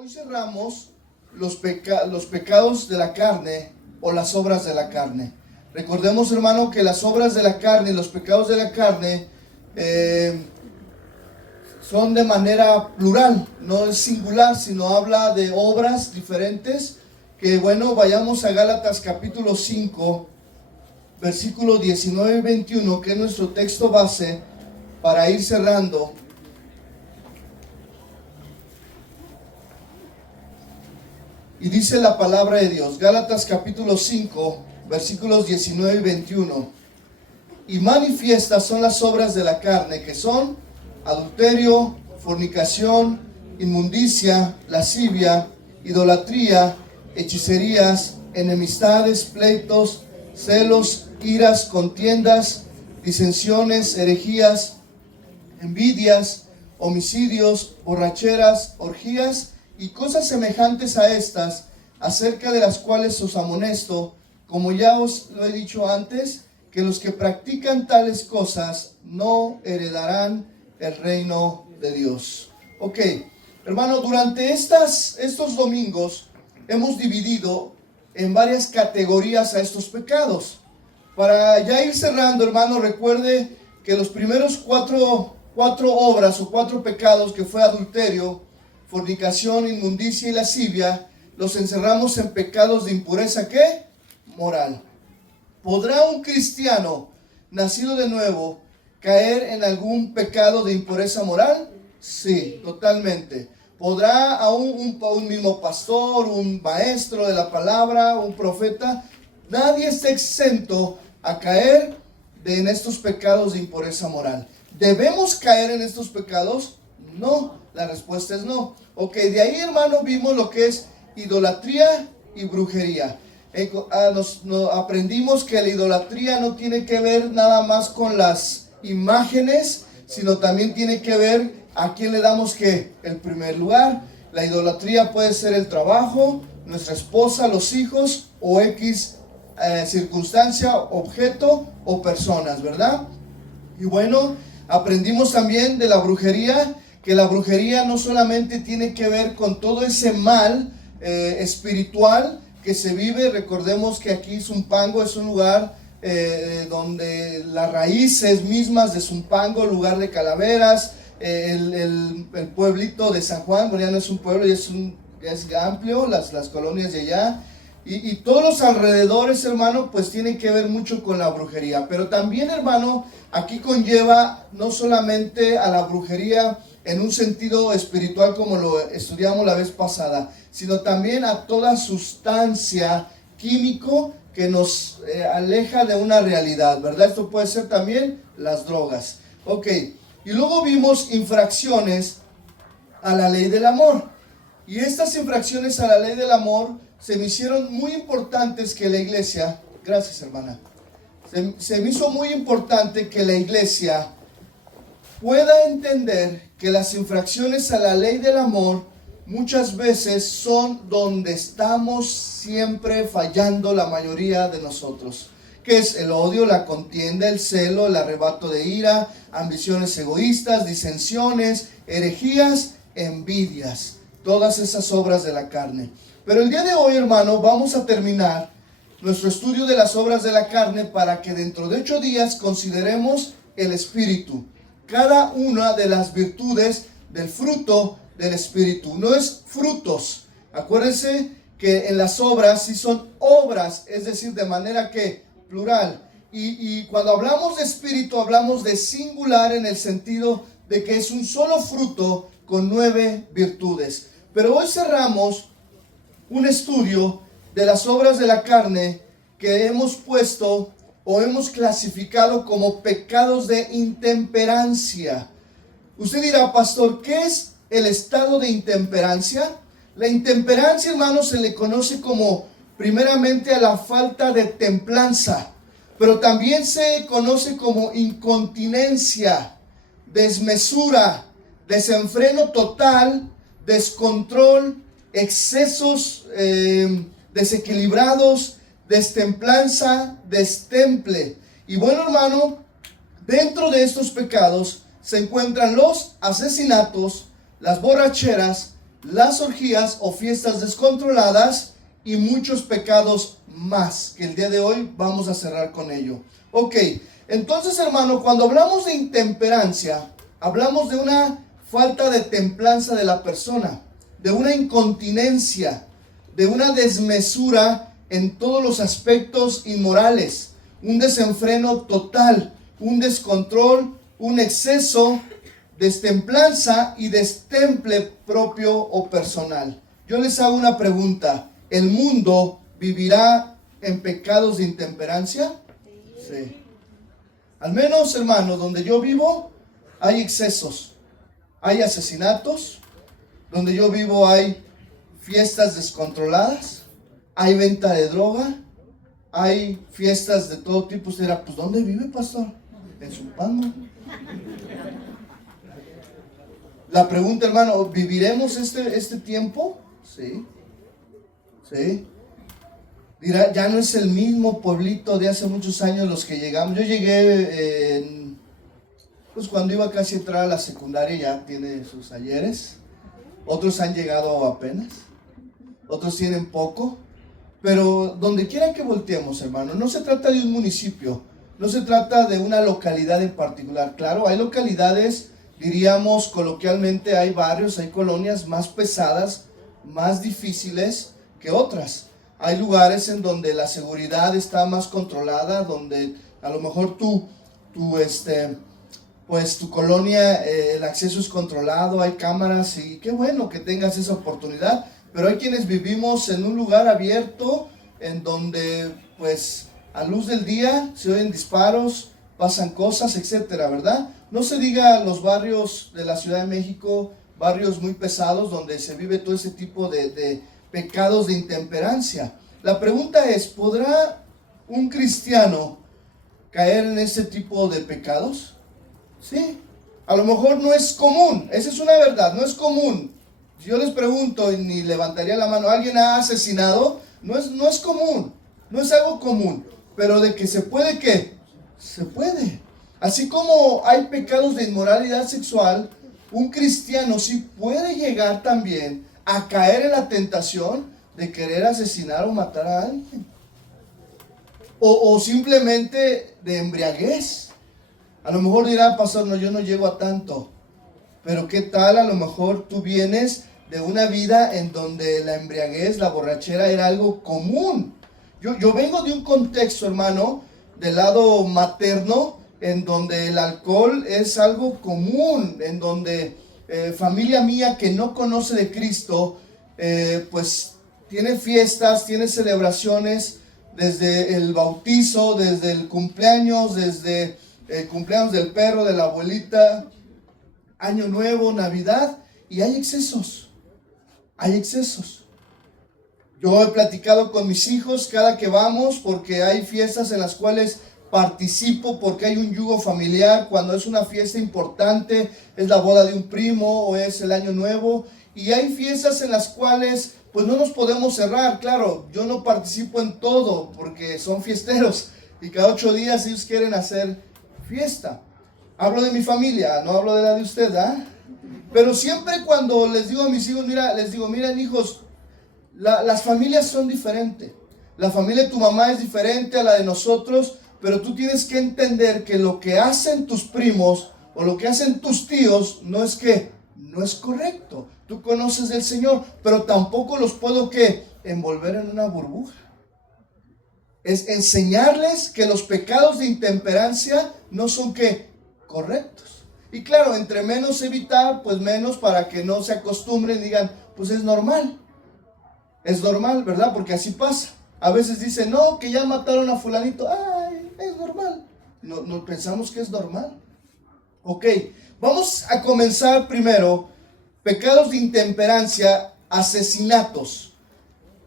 Hoy cerramos los pecados de la carne o las obras de la carne. Recordemos, hermano, que las obras de la carne y los pecados de la carne son de manera plural, no es singular, sino habla de obras diferentes. Que bueno, vayamos a Gálatas capítulo 5, versículos 19 y 21, que es nuestro texto base para ir cerrando. Y dice la palabra de Dios, Gálatas capítulo 5, versículos 19 y 21. Y manifiestas son las obras de la carne, que son adulterio, fornicación, inmundicia, lascivia, idolatría, hechicerías, enemistades, pleitos, celos, iras, contiendas, disensiones, herejías, envidias, homicidios, borracheras, orgías y cosas semejantes a estas, acerca de las cuales os amonesto, como ya os lo he dicho antes, que los que practican tales cosas no heredarán el reino de Dios. Ok, hermano, durante estos domingos hemos dividido en varias categorías a estos pecados. Para ya ir cerrando, hermano, recuerde que los primeros cuatro obras o cuatro pecados, que fue adulterio, fornicación, inmundicia y lascivia, los encerramos en pecados de impureza, ¿qué? Moral. ¿Podrá un cristiano nacido de nuevo caer en algún pecado de impureza moral? Sí, totalmente. ¿Podrá aún un mismo pastor, un maestro de la palabra, un profeta? Nadie está exento a caer en estos pecados de impureza moral. ¿Debemos caer en estos pecados? No, la respuesta es no. Ok, de ahí, hermano, vimos lo que es idolatría y brujería. Aprendimos que la idolatría no tiene que ver nada más con las imágenes, sino también tiene que ver a quién le damos ¿qué? El primer lugar. La idolatría puede ser el trabajo, nuestra esposa, los hijos o X circunstancia, objeto o personas, ¿verdad? Y bueno, aprendimos también de la brujería, que la brujería no solamente tiene que ver con todo ese mal espiritual que se vive. Recordemos que aquí Zumpango es un lugar donde las raíces mismas de Zumpango, lugar de calaveras, el pueblito de San Juan, bueno, ya no es un pueblo, ya es amplio, las colonias de allá, y todos los alrededores, hermano, pues tienen que ver mucho con la brujería. Pero también, hermano, aquí conlleva no solamente a la brujería en un sentido espiritual como lo estudiamos la vez pasada, sino también a toda sustancia químico que nos aleja de una realidad, ¿verdad? Esto puede ser también las drogas. Ok, y luego vimos infracciones a la ley del amor. Y estas infracciones a la ley del amor se me hicieron muy importantes que la iglesia, gracias hermana, se me hizo muy importante que la iglesia pueda entender que las infracciones a la ley del amor muchas veces son donde estamos siempre fallando la mayoría de nosotros, que es el odio, la contienda, el celo, el arrebato de ira, ambiciones egoístas, disensiones, herejías, envidias, todas esas obras de la carne. Pero el día de hoy, hermano, vamos a terminar nuestro estudio de las obras de la carne para que dentro de 8 días consideremos el espíritu, cada una de las virtudes del fruto del espíritu. No es frutos. Acuérdense que en las obras sí son obras, es decir, de manera que plural. Y cuando hablamos de espíritu, hablamos de singular en el sentido de que es un solo fruto con 9 virtudes. Pero hoy cerramos un estudio de las obras de la carne que hemos puesto o hemos clasificado como pecados de intemperancia. Usted dirá, pastor, ¿qué es el estado de intemperancia? La intemperancia, hermanos, se le conoce como primeramente a la falta de templanza, pero también se conoce como incontinencia, desmesura, desenfreno total, descontrol, excesos desequilibrados, destemplanza, destemple. Y bueno, hermano, dentro de estos pecados se encuentran los asesinatos, las borracheras, las orgías o fiestas descontroladas y muchos pecados más, que el día de hoy vamos a cerrar con ello. Ok, entonces hermano, cuando hablamos de intemperancia, hablamos de una falta de templanza de la persona, de una incontinencia, de una desmesura en todos los aspectos inmorales, un desenfreno total, un descontrol, un exceso, destemplanza y destemple propio o personal. Yo les hago una pregunta: ¿el mundo vivirá en pecados de intemperancia? Sí. Al menos, hermano, donde yo vivo hay excesos, hay asesinatos, donde yo vivo hay fiestas descontroladas, hay venta de droga, hay fiestas de todo tipo. Usted dirá, pues ¿dónde vive, pastor? En Zumpango. La pregunta, hermano, ¿viviremos este tiempo? Sí. Sí. Dirá, ya no es el mismo pueblito de hace muchos años los que llegamos. Yo llegué pues cuando iba casi a entrar a la secundaria, ya tiene sus ayeres. Otros han llegado apenas, otros tienen poco. Pero donde quiera que volteemos, hermano, no se trata de un municipio, no se trata de una localidad en particular. Claro, hay localidades, diríamos coloquialmente, hay barrios, hay colonias más pesadas, más difíciles que otras. Hay lugares en donde la seguridad está más controlada, donde a lo mejor pues tu colonia, el acceso es controlado, hay cámaras, y qué bueno que tengas esa oportunidad. Pero hay quienes vivimos en un lugar abierto en donde pues a luz del día se oyen disparos, pasan cosas, etcétera, ¿verdad? No se diga los barrios de la Ciudad de México, barrios muy pesados donde se vive todo ese tipo de pecados de intemperancia. La pregunta es, ¿podrá un cristiano caer en ese tipo de pecados? Sí, a lo mejor no es común, esa es una verdad, no es común. Si yo les pregunto y ni levantaría la mano, ¿alguien ha asesinado? No es común, no es algo común, pero de que se puede, ¿qué? Se puede. Así como hay pecados de inmoralidad sexual, un cristiano sí puede llegar también a caer en la tentación de querer asesinar o matar a alguien. O simplemente de embriaguez. A lo mejor dirá, pastor, no, yo no llego a tanto. Pero qué tal, a lo mejor tú vienes de una vida en donde la embriaguez, la borrachera era algo común. Yo vengo de un contexto, hermano, del lado materno, en donde el alcohol es algo común, en donde familia mía que no conoce de Cristo, pues tiene fiestas, tiene celebraciones, desde el bautizo, desde el cumpleaños, desde el cumpleaños del perro, de la abuelita, Año Nuevo, Navidad, y hay excesos. Hay excesos. Yo he platicado con mis hijos cada que vamos, porque hay fiestas en las cuales participo, porque hay un yugo familiar. Cuando es una fiesta importante, es la boda de un primo o es el Año Nuevo, y hay fiestas en las cuales pues no nos podemos cerrar. Claro, yo no participo en todo porque son fiesteros y cada 8 días ellos quieren hacer fiesta. Hablo de mi familia, no hablo de la de usted, ¿ah? Pero siempre cuando les digo a mis hijos, miren hijos, las familias son diferentes. La familia de tu mamá es diferente a la de nosotros, pero tú tienes que entender que lo que hacen tus primos o lo que hacen tus tíos no es correcto. Tú conoces del Señor, pero tampoco los puedo envolver en una burbuja. Es enseñarles que los pecados de intemperancia no son correctos. Y claro, entre menos evitar, pues menos, para que no se acostumbren y digan, pues es normal. Es normal, ¿verdad? Porque así pasa. A veces dicen, no, que ya mataron a fulanito. Ay, es normal. No pensamos que es normal. Ok, vamos a comenzar primero. Pecados de intemperancia, asesinatos.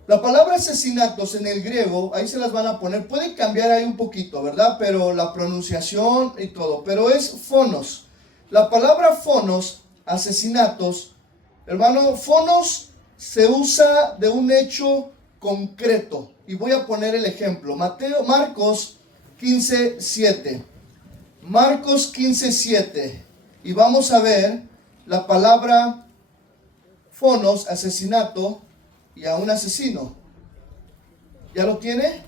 La palabra asesinatos en el griego, ahí se las van a poner, pueden cambiar ahí un poquito, ¿verdad? Pero la pronunciación y todo, pero es fonos. La palabra fonos, asesinatos, hermano, fonos se usa de un hecho concreto. Y voy a poner el ejemplo. Marcos 15:7. Marcos 15:7. Y vamos a ver la palabra fonos, asesinato, y a un asesino. ¿Ya lo tiene?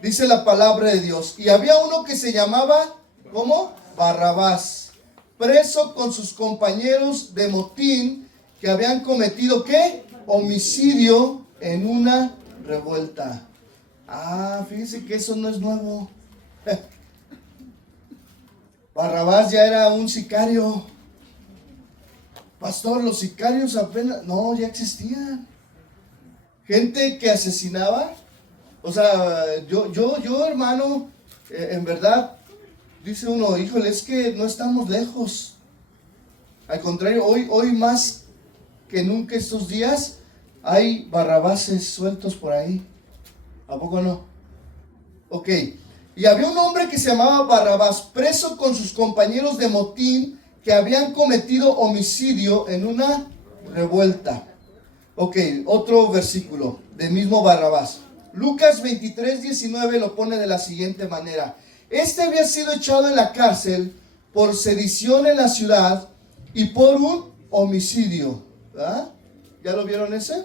Dice la palabra de Dios. Y había uno que se llamaba, ¿cómo? Barrabás, preso con sus compañeros de motín que habían cometido, ¿qué? Homicidio en una revuelta. Fíjense que eso no es nuevo. Barrabás ya era un sicario. Pastor, los sicarios apenas, no, ya existían. Gente que asesinaba. O sea, yo hermano, en verdad, dice uno, híjole, es que no estamos lejos. Al contrario, hoy más que nunca estos días, hay barrabases sueltos por ahí. ¿A poco no? Ok. Y había un hombre que se llamaba Barrabás, preso con sus compañeros de motín que habían cometido homicidio en una revuelta. Ok, otro versículo del mismo Barrabás. Lucas 23:19 lo pone de la siguiente manera. Este había sido echado en la cárcel por sedición en la ciudad y por un homicidio. ¿Ah? ¿Ya lo vieron ese?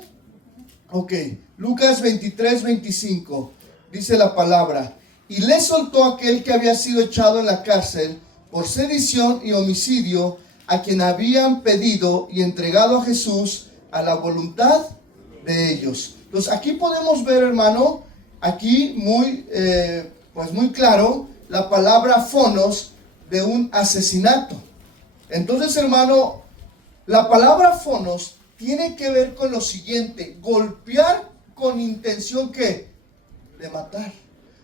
Ok, Lucas 23:25 dice la palabra. Y le soltó aquel que había sido echado en la cárcel por sedición y homicidio, a quien habían pedido y entregado a Jesús a la voluntad de ellos. Entonces aquí podemos ver, hermano, aquí muy claro la palabra fonos de un asesinato. Entonces, hermano, la palabra fonos tiene que ver con lo siguiente: golpear con intención ¿qué? De matar.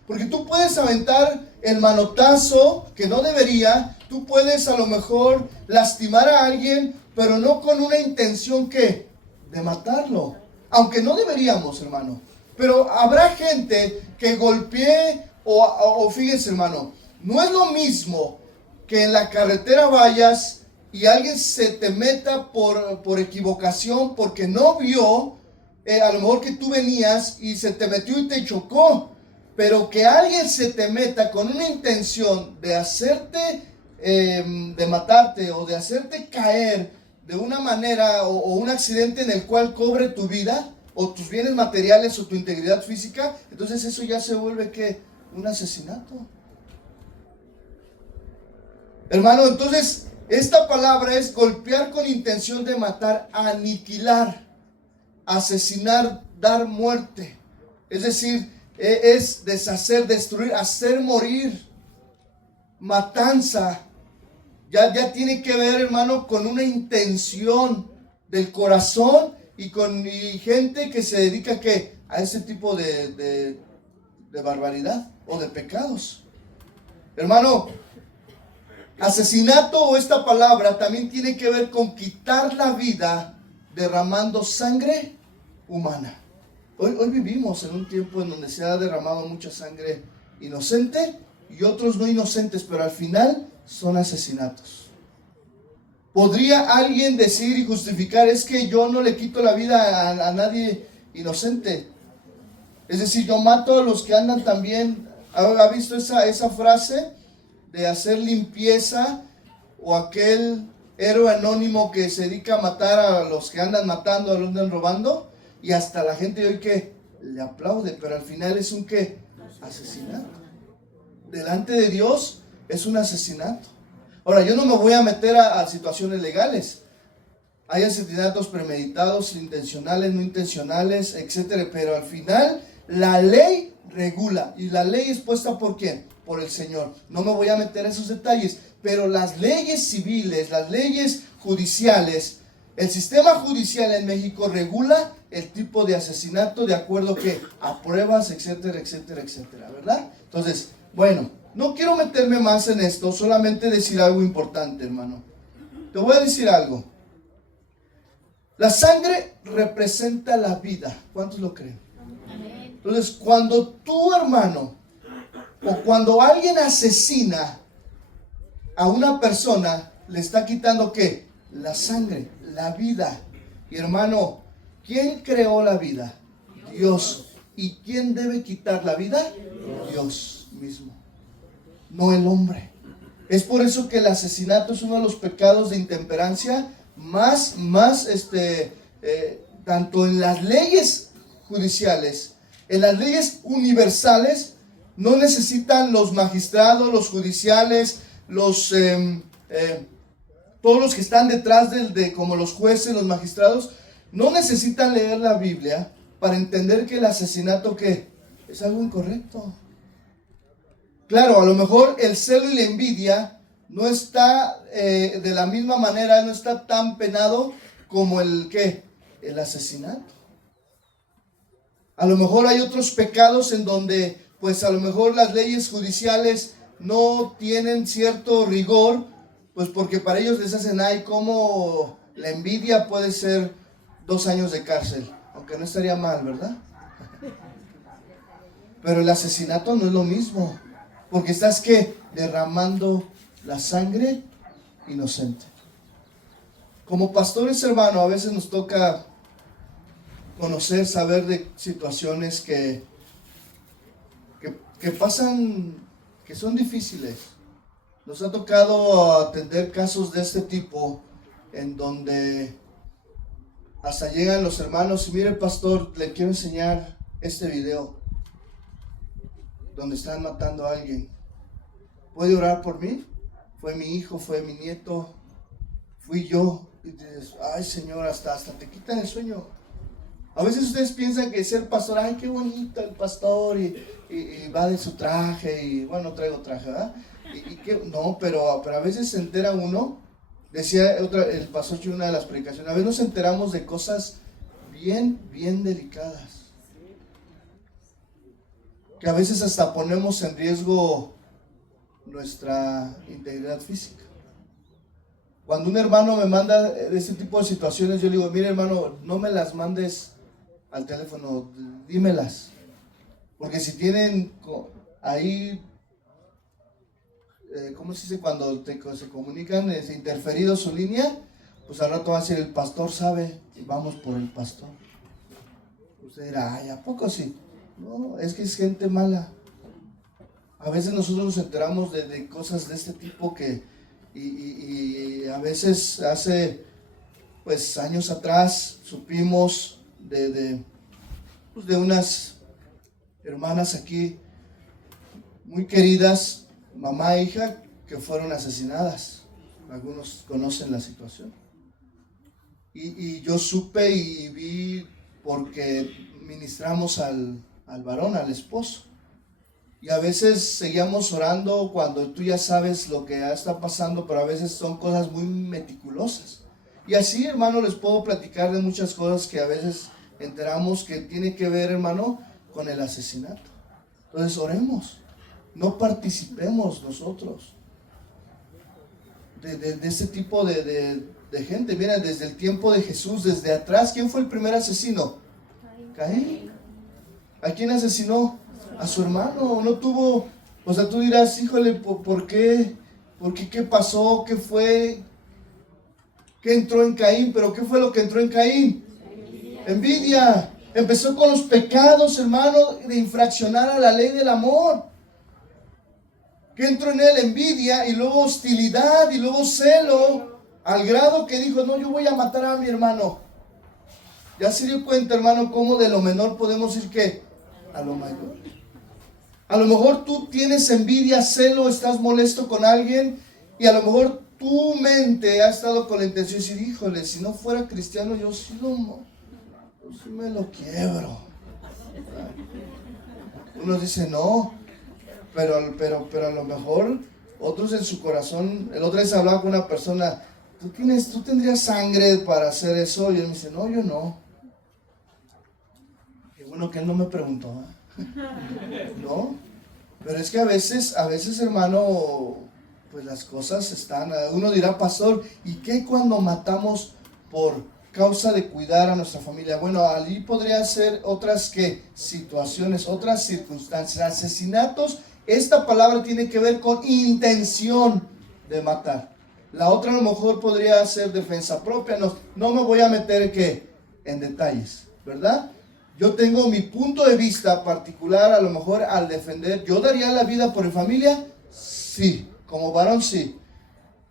Porque tú puedes aventar el manotazo que no debería, tú puedes a lo mejor lastimar a alguien, pero no con una intención ¿qué? De matarlo. Aunque no deberíamos, hermano. Pero habrá gente que golpee o fíjense, hermano, no es lo mismo que en la carretera vayas y alguien se te meta por equivocación porque no vio, a lo mejor que tú venías y se te metió y te chocó. Pero que alguien se te meta con una intención de hacerte, de matarte o de hacerte caer de una manera o un accidente en el cual cobre tu vida o tus bienes materiales o tu integridad física, entonces eso ya se vuelve ¿qué? Un asesinato. Hermano, entonces esta palabra es golpear con intención de matar, aniquilar, asesinar, dar muerte. Es decir, es deshacer, destruir, hacer morir, matanza. Ya tiene que ver, hermano, con una intención del corazón y gente que se dedica ¿qué? A ese tipo de barbaridad o de pecados. Hermano, asesinato o esta palabra también tiene que ver con quitar la vida derramando sangre humana. Hoy vivimos en un tiempo en donde se ha derramado mucha sangre inocente y otros no inocentes, pero al final son asesinatos. ¿Podría alguien decir y justificar, es que yo no le quito la vida a nadie inocente? Es decir, yo mato a los que andan también. ¿Ha visto esa frase de hacer limpieza? O aquel héroe anónimo que se dedica a matar a los que andan matando, a los que andan robando. Y hasta la gente hoy que le aplaude, pero al final es un ¿qué? Asesinato. Delante de Dios es un asesinato. Ahora, yo no me voy a meter a situaciones legales. Hay asesinatos premeditados, intencionales, no intencionales, etcétera. Pero al final la ley regula. ¿Y la ley es puesta por quién? Por el Señor. No me voy a meter a esos detalles. Pero las leyes civiles, las leyes judiciales, el sistema judicial en México regula el tipo de asesinato de acuerdo que a pruebas, etcétera, etcétera, etcétera, ¿verdad? Entonces, bueno, no quiero meterme más en esto, solamente decir algo importante, hermano. Te voy a decir algo. La sangre representa la vida. ¿Cuántos lo creen? Entonces, cuando tú, hermano, o cuando alguien asesina a una persona, le está quitando ¿qué? La sangre, la vida. Y hermano, ¿quién creó la vida? Dios. ¿Y quién debe quitar la vida? Dios mismo, no el hombre. Es por eso que el asesinato es uno de los pecados de intemperancia más tanto en las leyes judiciales, en las leyes universales, no necesitan los magistrados, los judiciales, todos los que están detrás como los jueces, los magistrados, no necesitan leer la Biblia para entender que el asesinato ¿qué? Es algo incorrecto. Claro, a lo mejor el celo y la envidia no está de la misma manera, no está tan penado como el asesinato. A lo mejor hay otros pecados en donde, pues a lo mejor las leyes judiciales no tienen cierto rigor, pues porque para ellos les hacen, como la envidia puede ser 2 años de cárcel, aunque no estaría mal, ¿verdad? Pero el asesinato no es lo mismo, porque estás derramando la sangre inocente. Como pastores, hermano, a veces nos toca conocer, saber de situaciones que pasan, que son difíciles. Nos ha tocado atender casos de este tipo, en donde hasta llegan los hermanos y mire, pastor, le quiero enseñar este video donde están matando a alguien. ¿Puede orar por mí? Fue mi hijo, fue mi nieto, fui yo. Y dices, ay Señor, hasta te quitan el sueño. A veces ustedes piensan que ser pastor, ay qué bonito el pastor, y va de su traje, y bueno, no traigo traje, ¿verdad? No, pero a veces se entera uno, decía el pastor en una de las predicaciones, a veces nos enteramos de cosas bien delicadas, que a veces hasta ponemos en riesgo nuestra integridad física. Cuando un hermano me manda ese tipo de situaciones, yo le digo, mire hermano, no me las mandes al teléfono, dímelas, porque si tienen ahí, ¿cómo se dice? Cuando se comunican, interferido su línea, pues al rato va a decir, el pastor sabe, y vamos por el pastor. Usted dirá, ay, ¿a poco sí? No, es que es gente mala. A veces nosotros nos enteramos de cosas de este tipo y a veces hace pues años atrás supimos de unas hermanas aquí muy queridas, mamá e hija, que fueron asesinadas. Algunos conocen la situación. Y yo supe y vi porque ministramos al varón, al esposo. Y a veces seguíamos orando cuando tú ya sabes lo que está pasando, pero a veces son cosas muy meticulosas. Y así, hermano, les puedo platicar de muchas cosas que a veces enteramos que tiene que ver, hermano, con el asesinato. Entonces oremos, no participemos nosotros de este tipo de gente. Mira, desde el tiempo de Jesús, desde atrás, ¿quién fue el primer asesino? Caín. ¿A quién asesinó? A su hermano. No tuvo, o sea, tú dirás, híjole, ¿por qué? ¿Por qué? ¿Qué pasó? ¿Qué fue? ¿Qué entró en Caín? ¿Pero qué fue lo que entró en Caín? Envidia. Empezó con los pecados, hermano, de infraccionar a la ley del amor. ¿Qué entró en él? Envidia, y luego hostilidad, y luego celo, al grado que dijo, no, yo voy a matar a mi hermano. Ya se dio cuenta, hermano, cómo de lo menor podemos ir, ¿qué? A lo mayor. A lo mejor tú tienes envidia, celo, estás molesto con alguien, y a lo mejor tu mente ha estado con la intención de decir, híjole, si no fuera cristiano, yo sí me lo quiebro. Unos dicen, no, pero a lo mejor otros en su corazón. El otro día hablaba con una persona, ¿tú tendrías sangre para hacer eso? Y él me dice, no, yo no. Qué bueno que él no me preguntó, ¿eh? ¿No? Pero es que a veces, hermano, pues las cosas están, uno dirá, pastor, ¿y qué cuando matamos por causa de cuidar a nuestra familia? Bueno, allí podría ser otras situaciones, otras circunstancias, asesinatos. Esta palabra tiene que ver con intención de matar. La otra a lo mejor podría ser defensa propia. No me voy a meter en detalles, ¿verdad? Yo tengo mi punto de vista particular, a lo mejor al defender. ¿Yo daría la vida por mi familia? Sí. Como varón, sí.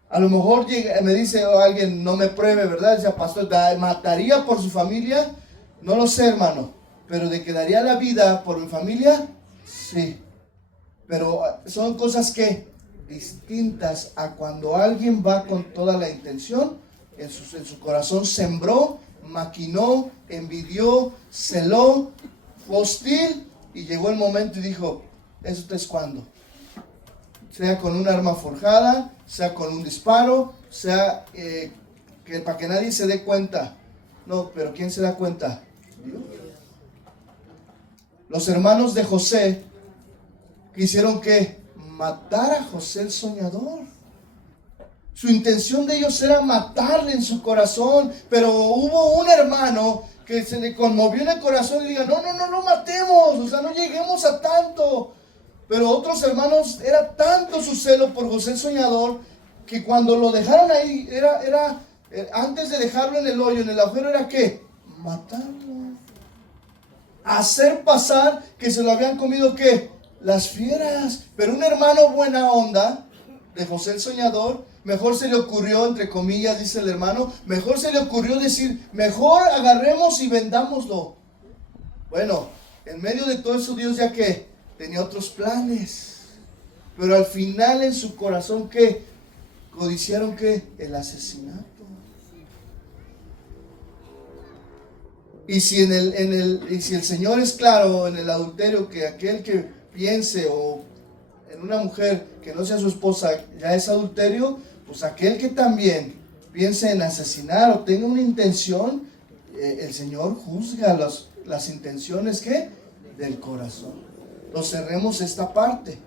A lo mejor me dice alguien, no me pruebe, ¿verdad? Dice, pastor, ¿mataría por su familia? No lo sé, hermano. Pero de que daría la vida por mi familia, sí. Pero son cosas que distintas a cuando alguien va con toda la intención, en su corazón sembró, maquinó, envidió, celó, fue hostil, y llegó el momento y dijo, ¿esto es cuando? Sea con un arma forjada, sea con un disparo, sea que para que nadie se dé cuenta. No, pero ¿quién se da cuenta? Dios. Los hermanos de José quisieron que matar a José el soñador. Su intención de ellos era matarle en su corazón, pero hubo un hermano que se le conmovió en el corazón y diga, no lo matemos, o sea, no lleguemos a tanto. Pero otros hermanos, era tanto su celo por José el soñador, que cuando lo dejaron ahí, antes de dejarlo en el hoyo, en el agujero, era ¿qué? Matarlo. Hacer pasar que se lo habían comido ¿qué? Las fieras. Pero un hermano buena onda de José el soñador, mejor se le ocurrió, entre comillas, dice el hermano, mejor se le ocurrió decir, mejor agarremos y vendámoslo. Bueno, en medio de todo eso Dios ya que tenía otros planes, pero al final en su corazón ¿qué? Codiciaron ¿qué? El asesinato. Y si si el Señor es claro en el adulterio, que aquel que piense o en una mujer que no sea su esposa ya es adulterio, pues aquel que también piense en asesinar o tenga una intención, el Señor juzga las intenciones ¿qué? Del corazón. Entonces cerremos esta parte.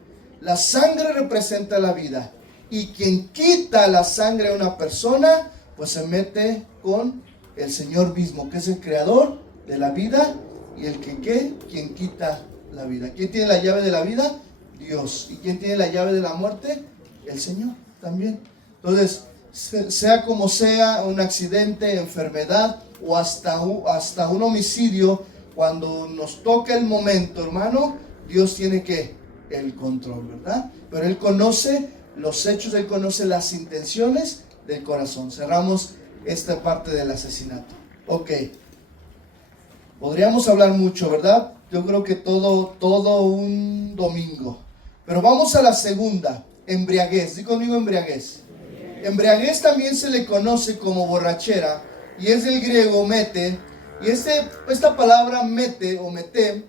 La sangre representa la vida, y quien quita la sangre a una persona, pues se mete con el Señor mismo, que es el creador de la vida y el quien quita la vida. ¿Quién tiene la llave de la vida? Dios. ¿Y quién tiene la llave de la muerte? El Señor también. Entonces, sea como sea, un accidente, enfermedad o hasta un homicidio, cuando nos toca el momento, hermano, Dios tiene el control, ¿verdad? Pero Él conoce los hechos, Él conoce las intenciones del corazón. Cerramos esta parte del asesinato. Ok. Podríamos hablar mucho, ¿verdad? Yo creo que todo un domingo. Pero vamos a la segunda, embriaguez. Di conmigo embriaguez. Embriaguez también se le conoce como borrachera, y es del griego mete. Y esta palabra mete o mete,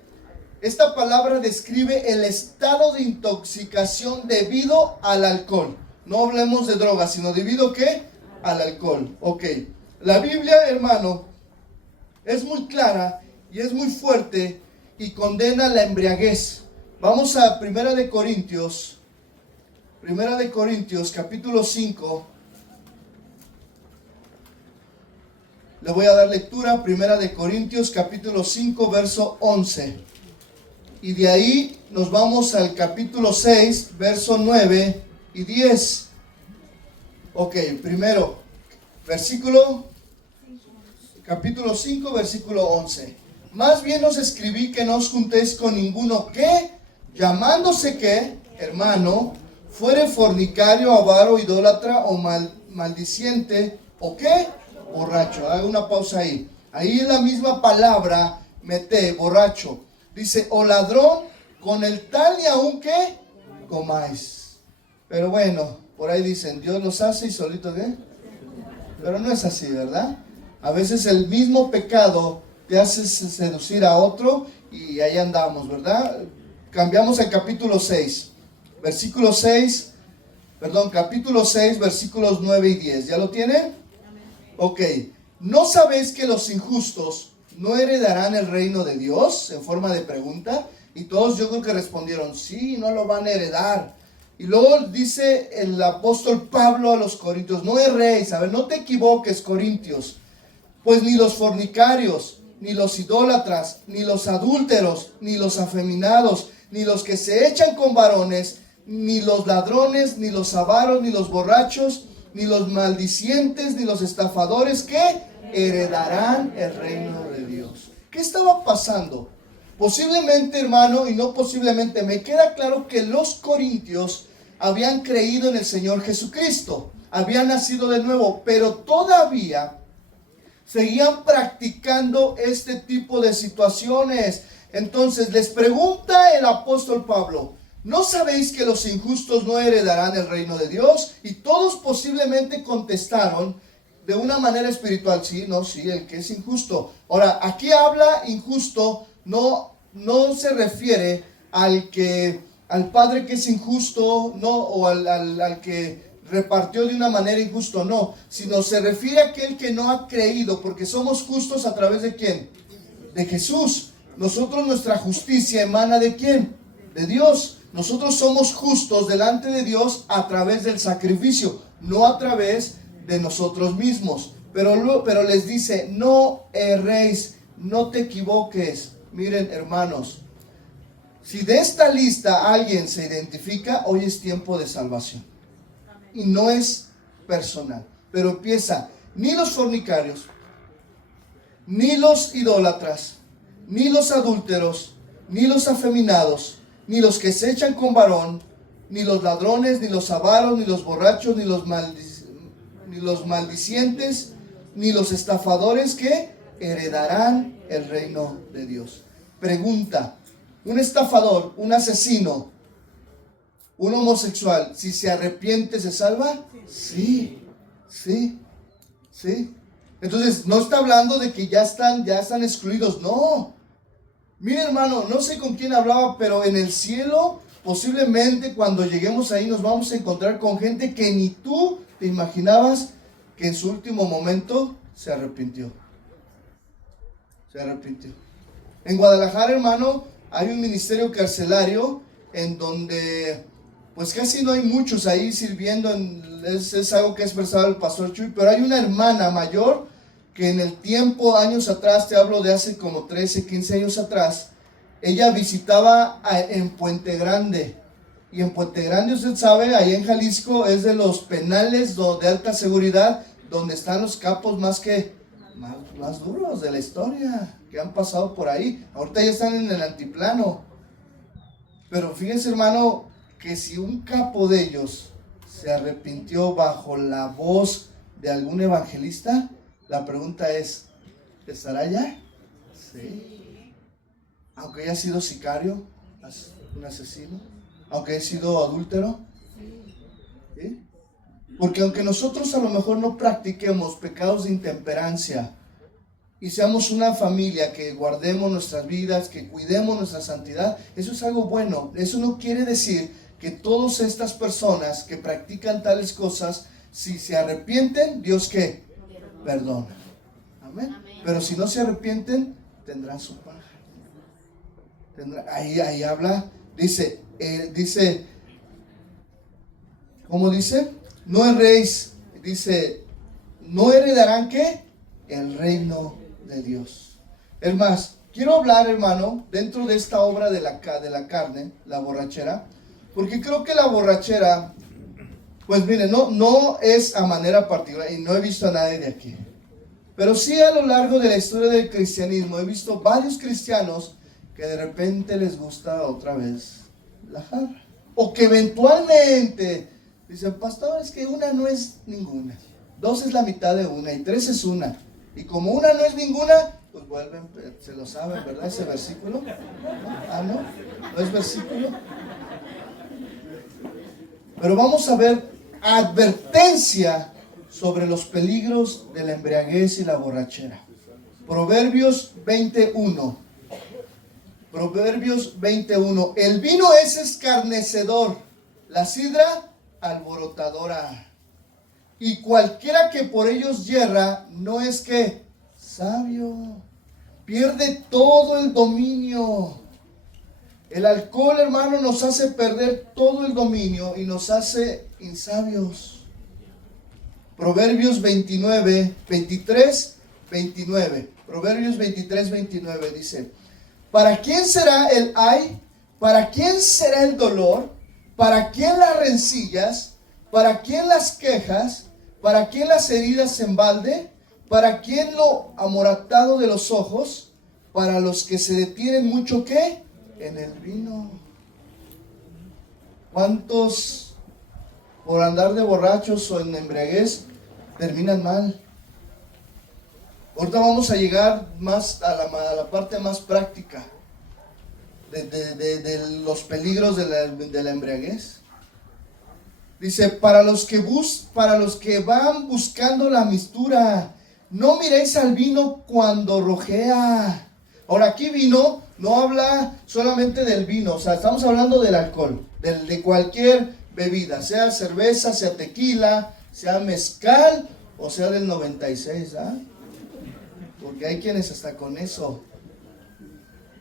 esta palabra describe el estado de intoxicación debido al alcohol. No hablemos de drogas, sino debido ¿a qué? Al alcohol. Ok. La Biblia, hermano, es muy clara y es muy fuerte y condena la embriaguez. Vamos a Primera de Corintios capítulo 5. Le voy a dar lectura. Primera de Corintios capítulo 5 verso 11. Y de ahí nos vamos al capítulo 6 verso 9 y 10. Ok, primero capítulo 5 versículo 11. Más bien os escribí que no os juntéis con ninguno que, llamándose que, hermano, fuere fornicario, avaro, idólatra o maldiciente, o qué, borracho. Haga una pausa ahí. Ahí es la misma palabra, mete, borracho. Dice, o ladrón, con el tal y aun que comáis. Pero bueno, por ahí dicen, Dios los hace y solito ¿qué? Pero no es así, ¿verdad? A veces el mismo pecado te hace seducir a otro y ahí andamos, ¿verdad? Cambiamos al capítulo 6, capítulo 6, versículos 9 y 10. ¿Ya lo tienen? Ok. ¿No sabéis que los injustos no heredarán el reino de Dios? En forma de pregunta. Y todos yo creo que respondieron, sí, no lo van a heredar. Y luego dice el apóstol Pablo a los corintios, no erréis, a ver, no te equivoques, corintios, pues ni los fornicarios, ni los idólatras, ni los adúlteros, ni los afeminados, ni los que se echan con varones, ni los ladrones, ni los avaros, ni los borrachos, ni los maldicientes, ni los estafadores, que heredarán el reino de Dios. ¿Qué estaba pasando? Posiblemente, hermano, y no posiblemente, me queda claro que los corintios habían creído en el Señor Jesucristo. habían nacido de nuevo, pero todavía seguían practicando este tipo de situaciones. Entonces les pregunta el apóstol Pablo, ¿no sabéis que los injustos no heredarán el reino de Dios? Y todos posiblemente contestaron de una manera espiritual, sí, no, sí, el que es injusto. Ahora, aquí habla injusto, no se refiere al padre que es injusto, no, o al que repartió de una manera injusta, no, sino se refiere a aquel que no ha creído, porque somos justos a través de ¿quién? De Jesús. Nosotros, nuestra justicia emana ¿de quién? De Dios. Nosotros somos justos delante de Dios a través del sacrificio, no a través de nosotros mismos. Pero les dice, no erréis, no te equivoques. Miren, hermanos, si de esta lista alguien se identifica, hoy es tiempo de salvación. Y no es personal, pero empieza, ni los fornicarios, ni los idólatras, ni los adúlteros, ni los afeminados, ni los que se echan con varón, ni los ladrones, ni los avaros, ni los borrachos, ni los maldicientes, ni los estafadores que heredarán el reino de Dios. Pregunta, un estafador, un asesino, un homosexual, si se arrepiente, ¿se salva? Sí. Entonces, no está hablando de que ya están excluidos, no. Mira, hermano, no sé con quién hablaba, pero en el cielo, posiblemente cuando lleguemos ahí nos vamos a encontrar con gente que ni tú te imaginabas que en su último momento se arrepintió. En Guadalajara, hermano, hay un ministerio carcelario en donde pues casi no hay muchos ahí sirviendo, es algo que ha expresado el pastor Chuy, pero hay una hermana mayor que en el tiempo, años atrás, te hablo de hace como 13, 15 años atrás, ella visitaba en Puente Grande. Y en Puente Grande, usted sabe, ahí en Jalisco es de los penales de alta seguridad, donde están los capos más duros de la historia, que han pasado por ahí. Ahorita ya están en el altiplano. Pero fíjense, hermano, que si un capo de ellos se arrepintió bajo la voz de algún evangelista, la pregunta es, ¿estará allá? Sí. Aunque haya sido sicario, un asesino, aunque haya sido adúltero. ¿Sí? Porque aunque nosotros a lo mejor no practiquemos pecados de intemperancia y seamos una familia que guardemos nuestras vidas, que cuidemos nuestra santidad, eso es algo bueno. Eso no quiere decir que todas estas personas que practican tales cosas, si se arrepienten, Dios ¿qué? Perdona. Amén. Pero si no se arrepienten, tendrán su paga. Ahí habla, dice, ¿cómo dice? No erréis, dice, no heredarán ¿qué? El reino de Dios. Es más, quiero hablar, hermano, dentro de esta obra de la carne, la borrachera, porque creo que la borrachera, pues mire, no es a manera particular, y no he visto a nadie de aquí, pero sí a lo largo de la historia del cristianismo he visto varios cristianos que de repente les gusta otra vez la jarra, o que eventualmente dicen, pastor, es que una no es ninguna, dos es la mitad de una y tres es una, y como una no es ninguna, pues vuelven, se lo saben, ¿verdad? Ese versículo, ¿no? No es versículo. Pero vamos a ver advertencia sobre los peligros de la embriaguez y la borrachera. Proverbios 21. Proverbios 21. El vino es escarnecedor, la sidra alborotadora. Y cualquiera que por ellos yerra no es que sabio. Pierde todo el dominio. El alcohol, hermano, nos hace perder todo el dominio y nos hace insabios. Proverbios 23, 29. Proverbios 23, 29 dice, ¿para quién será el ay? ¿Para quién será el dolor? ¿Para quién las rencillas? ¿Para quién las quejas? ¿Para quién las heridas en balde? ¿Para quién lo amoratado de los ojos? Para los que se detienen mucho, ¿qué? En el vino. ¿Cuántos por andar de borrachos o en embriaguez, terminan mal. Ahorita vamos a llegar más a la parte más práctica de los peligros de la embriaguez. Dice, para los que van buscando la mistura, no miréis al vino cuando rojea. Ahora, aquí vino no habla solamente del vino, o sea, estamos hablando del alcohol, de cualquier bebida, sea cerveza, sea tequila, sea mezcal o sea del 96, ¿ah? Porque hay quienes hasta con eso.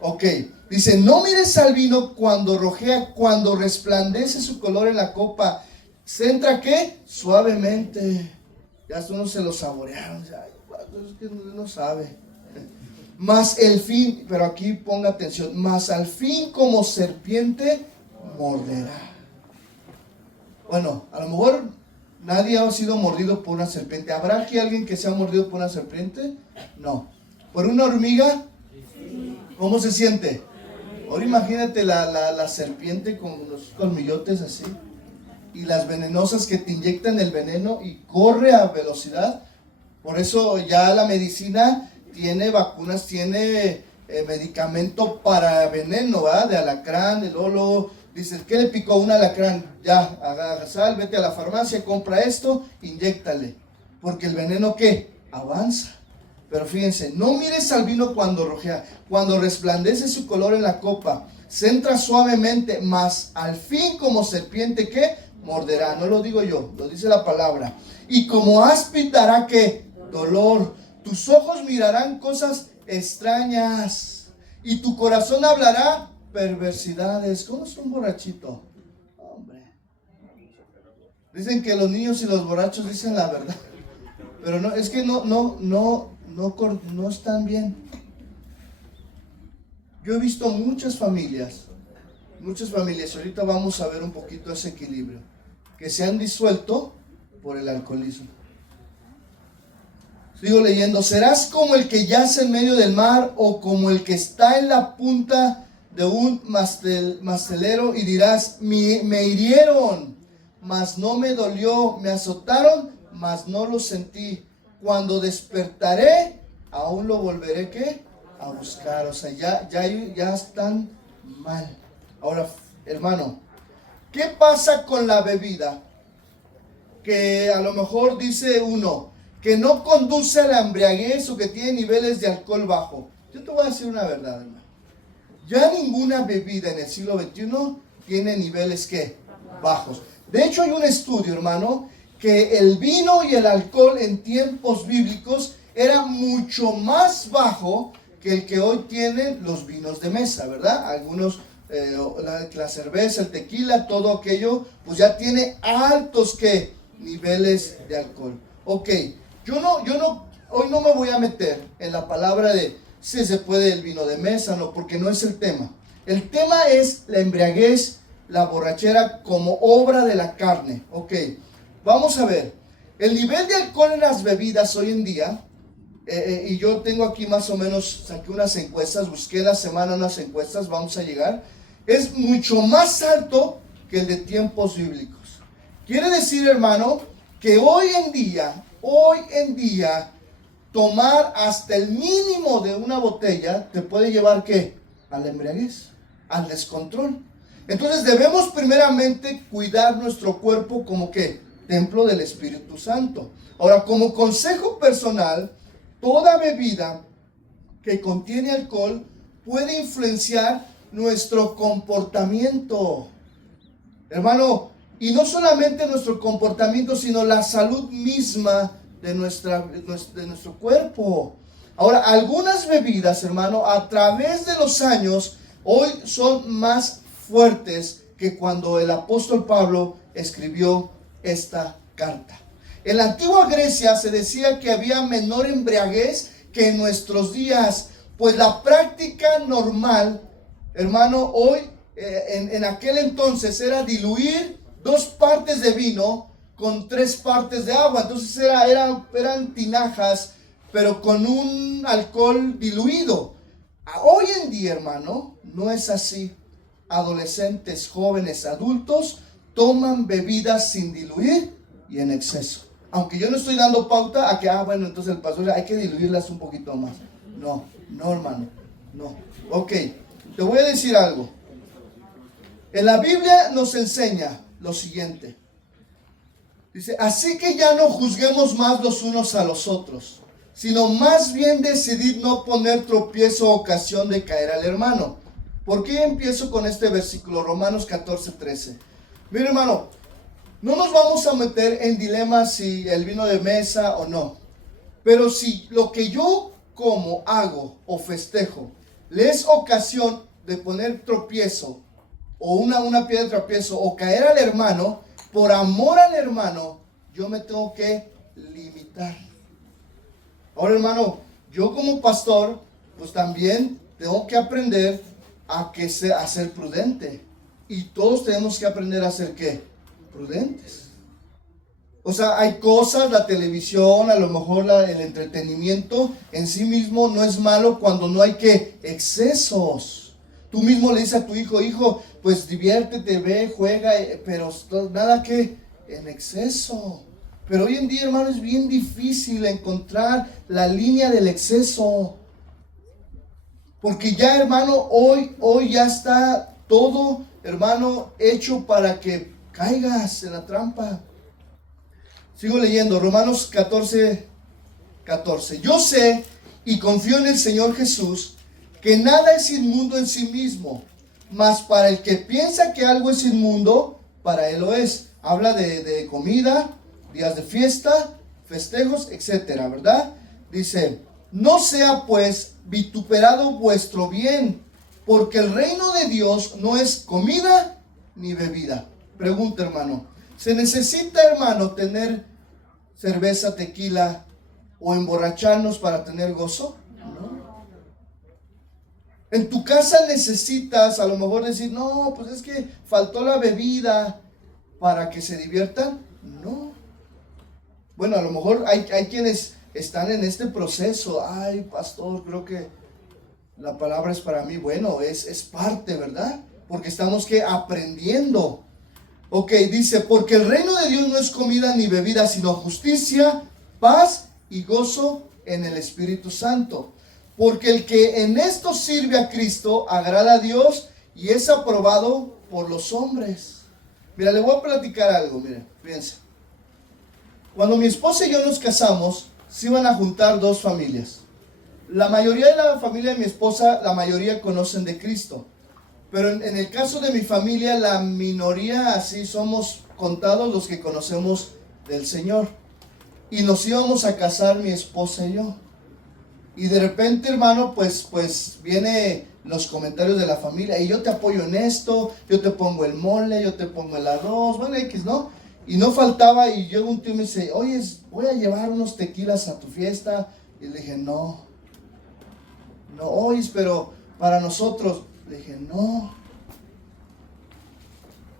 Ok, dice, no mires al vino cuando rojea, cuando resplandece su color en la copa. ¿Se entra qué? Suavemente. Ya uno se lo saborearon. Ay, es que no sabe. Mas el fin, pero aquí ponga atención, mas al fin como serpiente morderá. Bueno, a lo mejor nadie ha sido mordido por una serpiente. ¿Habrá aquí alguien que se ha mordido por una serpiente? No. ¿Por una hormiga? ¿Cómo se siente? Ahora imagínate la serpiente con los colmillotes así. Y las venenosas que te inyectan el veneno y corre a velocidad. Por eso ya la medicina tiene vacunas, tiene medicamento para veneno, ¿verdad? De alacrán, de lolo. Dices, ¿qué le picó un alacrán? Ya, agarra sal, vete a la farmacia, compra esto, inyéctale. Porque el veneno, ¿qué? Avanza. Pero fíjense, no mires al vino cuando rojea, cuando resplandece su color en la copa, se entra suavemente, mas al fin como serpiente, ¿qué? Morderá. No lo digo yo, lo dice la palabra. Y como áspid dará, ¿qué? Dolor. Tus ojos mirarán cosas extrañas y tu corazón hablará perversidades. ¿Cómo es un borrachito? Hombre. Dicen que los niños y los borrachos dicen la verdad, pero no, es que no están bien. Yo he visto muchas familias, y ahorita vamos a ver un poquito ese equilibrio, que se han disuelto por el alcoholismo. Sigo leyendo, serás como el que yace en medio del mar o como el que está en la punta de un mastelero y dirás, me hirieron, mas no me dolió, me azotaron, mas no lo sentí. Cuando despertaré, aún lo volveré, ¿qué? A buscar. O sea, ya están mal. Ahora, hermano, ¿qué pasa con la bebida? Que a lo mejor dice uno, que no conduce a la embriaguez o que tiene niveles de alcohol bajo. Yo te voy a decir una verdad, hermano. Ya ninguna bebida en el siglo XXI tiene niveles, ¿qué? Bajos. De hecho, hay un estudio, hermano, que el vino y el alcohol en tiempos bíblicos era mucho más bajo que el que hoy tienen los vinos de mesa, ¿verdad? Algunos, la cerveza, el tequila, todo aquello, pues ya tiene altos, ¿qué? Niveles de alcohol. Ok, hoy no me voy a meter en la palabra de si se puede el vino de mesa, no, porque no es el tema. El tema es la embriaguez, la borrachera como obra de la carne. Ok, vamos a ver. El nivel de alcohol en las bebidas hoy en día, y yo tengo aquí más o menos, saqué unas encuestas, busqué la semana unas encuestas, vamos a llegar, es mucho más alto que el de tiempos bíblicos. Quiere decir, hermano, que hoy en día, tomar hasta el mínimo de una botella te puede llevar, ¿qué? A la embriaguez, al descontrol. Entonces debemos primeramente cuidar nuestro cuerpo como, ¿qué? Templo del Espíritu Santo. Ahora, como consejo personal, toda bebida que contiene alcohol puede influenciar nuestro comportamiento. Hermano, y no solamente nuestro comportamiento, sino la salud misma de nuestro cuerpo. Ahora, algunas bebidas, hermano, a través de los años, hoy son más fuertes que cuando el apóstol Pablo escribió esta carta. En la antigua Grecia se decía que había menor embriaguez que en nuestros días, pues la práctica normal, hermano, hoy, en aquel entonces era diluir 2 partes de vino con 3 partes de agua. Entonces eran tinajas, pero con un alcohol diluido. Hoy en día, hermano, no es así. Adolescentes, jóvenes, adultos, toman bebidas sin diluir y en exceso. Aunque yo no estoy dando pauta a que, bueno, entonces el pastor hay que diluirlas un poquito más. No, hermano, no. Ok, te voy a decir algo. En la Biblia nos enseña lo siguiente. Dice, así que ya no juzguemos más los unos a los otros, sino más bien decidid no poner tropiezo o ocasión de caer al hermano. ¿Por qué empiezo con este versículo? Romanos 14:13. Mira, hermano, no nos vamos a meter en dilemas si el vino de mesa o no. Pero si lo que yo como, hago o festejo le es ocasión de poner tropiezo o una piedra de tropiezo o caer al hermano, por amor al hermano, yo me tengo que limitar. Ahora, hermano, yo como pastor, pues también tengo que aprender a ser prudente. Y todos tenemos que aprender a ser ¿qué? Prudentes. O sea, hay cosas, la televisión, a lo mejor el entretenimiento en sí mismo no es malo cuando no hay ¿qué? Excesos. Tú mismo le dices a tu hijo, pues diviértete, ve, juega, pero nada que en exceso. Pero hoy en día, hermano, es bien difícil encontrar la línea del exceso. Porque ya, hermano, hoy ya está todo, hermano, hecho para que caigas en la trampa. Sigo leyendo, Romanos 14:14. Yo sé y confío en el Señor Jesús que nada es inmundo en sí mismo, mas para el que piensa que algo es inmundo, para él lo es. Habla de comida, días de fiesta, festejos, etcétera, ¿verdad? Dice, no sea pues vituperado vuestro bien, porque el reino de Dios no es comida ni bebida. Pregunta, hermano, ¿se necesita, hermano, tener cerveza, tequila o emborracharnos para tener gozo? No. En tu casa necesitas a lo mejor decir, no, pues es que faltó la bebida para que se diviertan. No. Bueno, a lo mejor hay quienes están en este proceso. Ay, pastor, creo que la palabra es para mí. Bueno, es parte, ¿verdad? Porque estamos aprendiendo. Ok, dice, porque el reino de Dios no es comida ni bebida, sino justicia, paz y gozo en el Espíritu Santo. Porque el que en esto sirve a Cristo agrada a Dios y es aprobado por los hombres. Mira, le voy a platicar algo, mire, fíjense. Cuando mi esposa y yo nos casamos, se iban a juntar dos familias. La mayoría de la familia de mi esposa, la mayoría conocen de Cristo. Pero en el caso de mi familia, la minoría, así somos contados los que conocemos del Señor. Y nos íbamos a casar mi esposa y yo. Y de repente, hermano, pues viene los comentarios de la familia. Y yo te apoyo en esto, yo te pongo el mole, yo te pongo el arroz, bueno, X, ¿no? Y no faltaba, y llegó un tío y me dice, oye, voy a llevar unos tequilas a tu fiesta. Y le dije, no, oye, pero para nosotros. Le dije, no.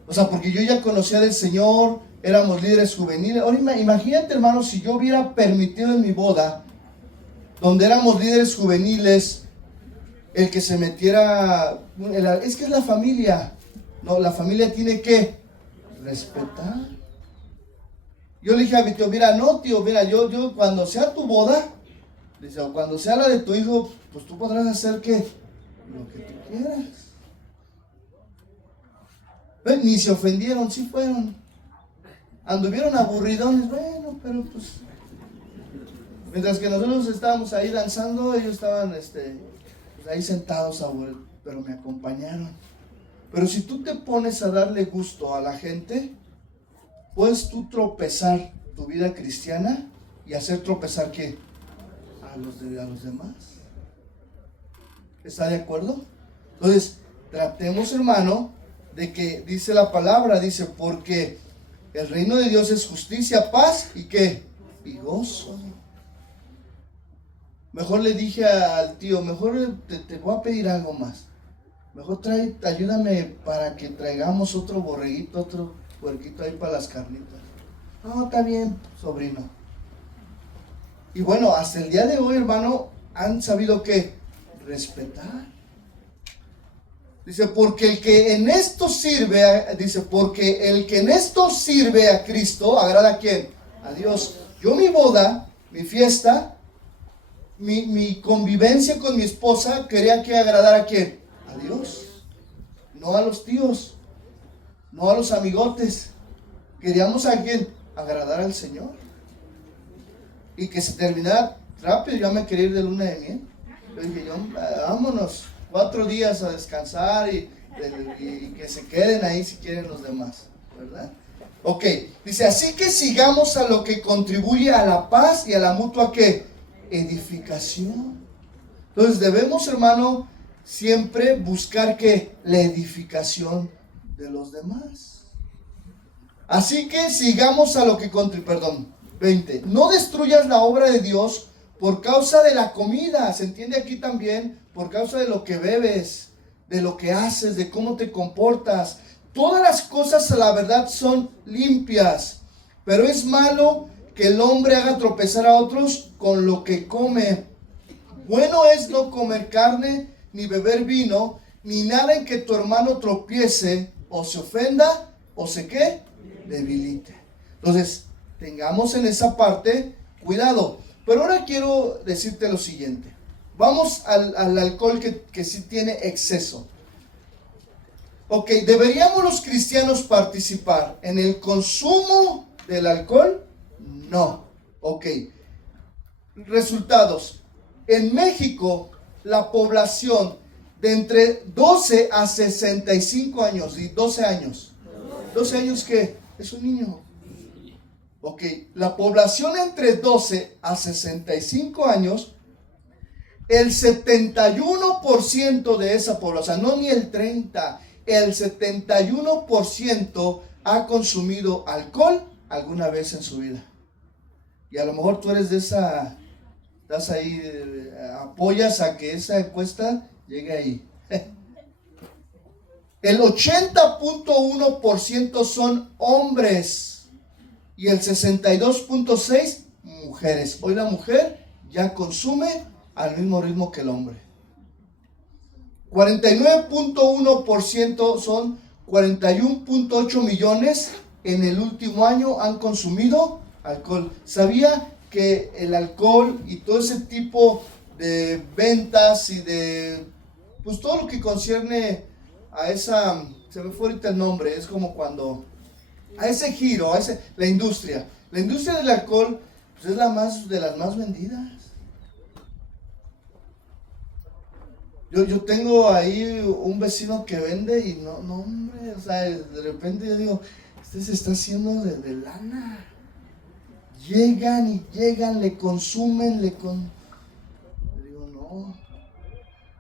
O sea, porque yo ya conocía del Señor, éramos líderes juveniles. Ahora imagínate, hermano, si yo hubiera permitido en mi boda, donde éramos líderes juveniles, el que se metiera, es que es la familia. No, la familia tiene que respetar. Yo le dije a mi tío, mira, no, tío, mira, yo cuando sea tu boda, dice, o cuando sea la de tu hijo, pues tú podrás hacer ¿qué? Lo que tú quieras. Ni se ofendieron, sí fueron. Anduvieron aburridones, bueno, pero pues mientras que nosotros estábamos ahí danzando, ellos estaban pues ahí sentados, pero me acompañaron. Pero si tú te pones a darle gusto a la gente, puedes tú tropezar tu vida cristiana y hacer tropezar ¿qué? A los demás. ¿Está de acuerdo? Entonces, tratemos, hermano, de que dice la palabra, dice, porque el reino de Dios es justicia, paz y ¿qué? Y gozo. Mejor le dije al tío, mejor te voy a pedir algo más. Mejor ayúdame para que traigamos otro borreguito, otro puerquito ahí para las carnitas. No, está bien, sobrino. Y bueno, hasta el día de hoy, hermano, han sabido ¿qué? Respetar. Dice, porque el que en esto sirve, porque el que en esto sirve a Cristo, ¿agrada a quién? A Dios. Yo mi boda, mi fiesta, mi convivencia con mi esposa, quería que agradara a quién? A Dios. No a los tíos, no a los amigotes. Queríamos a quién? Agradar al Señor. Y que se terminara rápido. Yo me quería ir de luna de miel. Yo dije, vámonos 4 días a descansar y que se queden ahí si quieren los demás, ¿verdad? Ok, dice, así que sigamos a lo que contribuye a la paz y a la mutua, ¿qué? Edificación. Entonces debemos, hermano, siempre buscar que la edificación de los demás. Así que sigamos a lo que contribuye, 20. No destruyas la obra de Dios por causa de la comida. Se entiende aquí también, por causa de lo que bebes, de lo que haces, de cómo te comportas. Todas las cosas, la verdad, son limpias, pero es malo que el hombre haga tropezar a otros con lo que come. Bueno es no comer carne, ni beber vino, ni nada en que tu hermano tropiece, o se ofenda, o se ¿qué? Debilite. Entonces, tengamos en esa parte cuidado. Pero ahora quiero decirte lo siguiente. Vamos al alcohol que sí tiene exceso. Ok, ¿deberíamos los cristianos participar en el consumo del alcohol? No. Ok. Resultados. En México, la población de entre 12 a 65 años, y 12 años. ¿12 años qué? Es un niño. Ok, la población entre 12 a 65 años, el 71% de esa población, no ni el 30%, el 71% ha consumido alcohol alguna vez en su vida. Y a lo mejor tú eres de esa, estás ahí, apoyas a que esa encuesta llegue ahí. El 80.1% son hombres y el 62.6% mujeres. Hoy la mujer ya consume al mismo ritmo que el hombre. 49.1% son 41.8 millones en el último año han consumido alcohol. ¿Sabía que el alcohol y todo ese tipo de ventas y de pues todo lo que concierne a esa, se me fue ahorita el nombre, es como cuando a ese giro, la industria del alcohol pues es de las más vendidas. Yo tengo ahí un vecino que vende y no hombre, o sea, de repente yo digo, este se está haciendo de lana. Llegan, le consumen, le digo, no.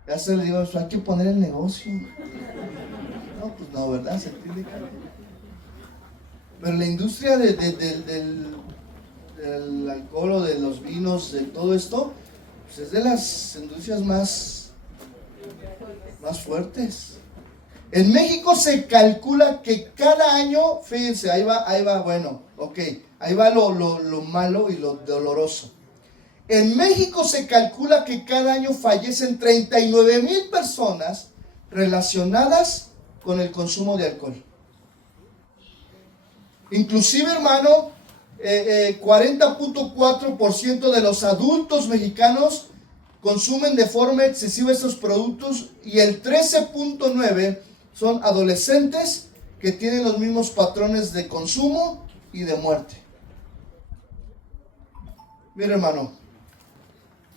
Ya se le digo, hay que poner el negocio. No, pues no, ¿verdad? Se entiende que... Pero la industria del alcohol o de los vinos, de todo esto, pues es de las industrias más fuertes. En México se calcula que cada año, fíjense, ahí va, bueno, ok, ahí va lo malo y lo doloroso. En México se calcula que cada año fallecen 39,000 personas relacionadas con el consumo de alcohol. Inclusive, hermano, 40.4% de los adultos mexicanos consumen de forma excesiva estos productos y el 13.9% son adolescentes que tienen los mismos patrones de consumo y de muerte. Mira, hermano,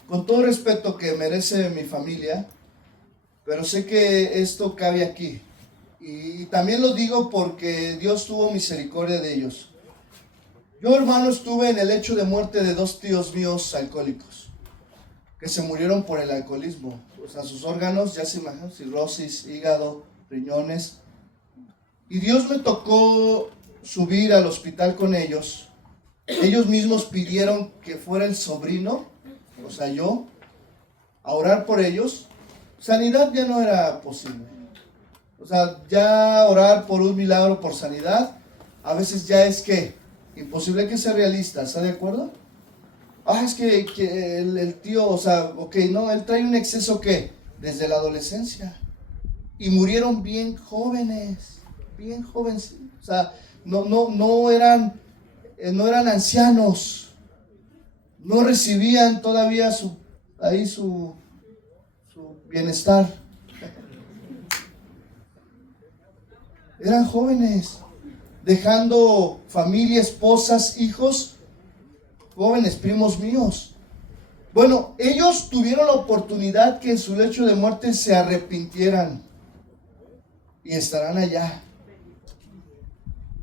con todo respeto que merece mi familia, pero sé que esto cabe aquí. Y también lo digo porque Dios tuvo misericordia de ellos. Yo, hermano, estuve en el lecho de muerte de 2 tíos míos alcohólicos que se murieron por el alcoholismo. O sea, sus órganos, ya se imaginan, cirrosis, hígado, riñones. Y Dios me tocó subir al hospital con ellos. Ellos mismos pidieron que fuera el sobrino, o sea, yo, a orar por ellos. Sanidad ya no era posible. O sea, ya orar por un milagro, por sanidad, a veces ya es que imposible que sea realista, ¿está de acuerdo? Es que el tío, o sea, ok, no, él trae un exceso que desde la adolescencia. y murieron bien jóvenes, o sea, no eran ancianos, no recibían todavía su bienestar. Eran jóvenes, dejando familia, esposas, hijos, jóvenes, primos míos. Bueno, ellos tuvieron la oportunidad que en su lecho de muerte se arrepintieran y estarán allá.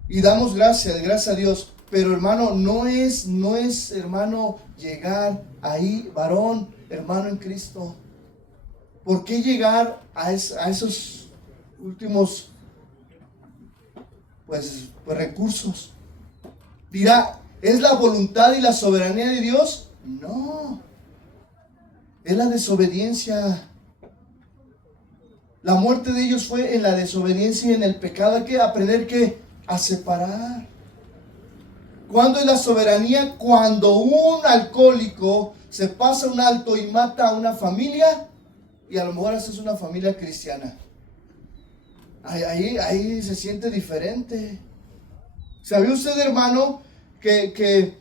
Y damos gracias a Dios. Pero hermano, no es hermano llegar ahí, varón, hermano en Cristo. ¿Por qué llegar a esos últimos pues recursos? Dirá, ¿es la voluntad y la soberanía de Dios? No, es la desobediencia. La muerte de ellos fue en la desobediencia y en el pecado. Hay que aprender a separar. ¿Cuándo es la soberanía? Cuando un alcohólico se pasa un alto y mata a una familia, y a lo mejor esa es una familia cristiana. Ahí se siente diferente. ¿Sabía usted, hermano, que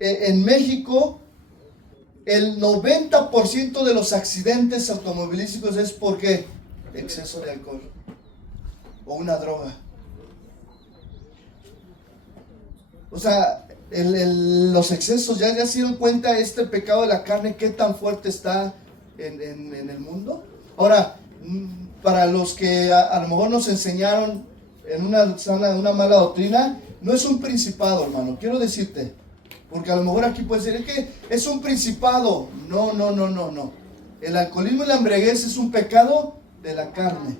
en México el 90% de los accidentes automovilísticos es porque exceso de alcohol o una droga? O sea, los excesos, ¿ya se dieron cuenta este pecado de la carne qué tan fuerte está en el mundo? Ahora, para los que a lo mejor nos enseñaron en una mala doctrina, no es un principado, hermano, quiero decirte, porque a lo mejor aquí puede ser, es que es un principado. No. El alcoholismo y la embriaguez es un pecado de la carne.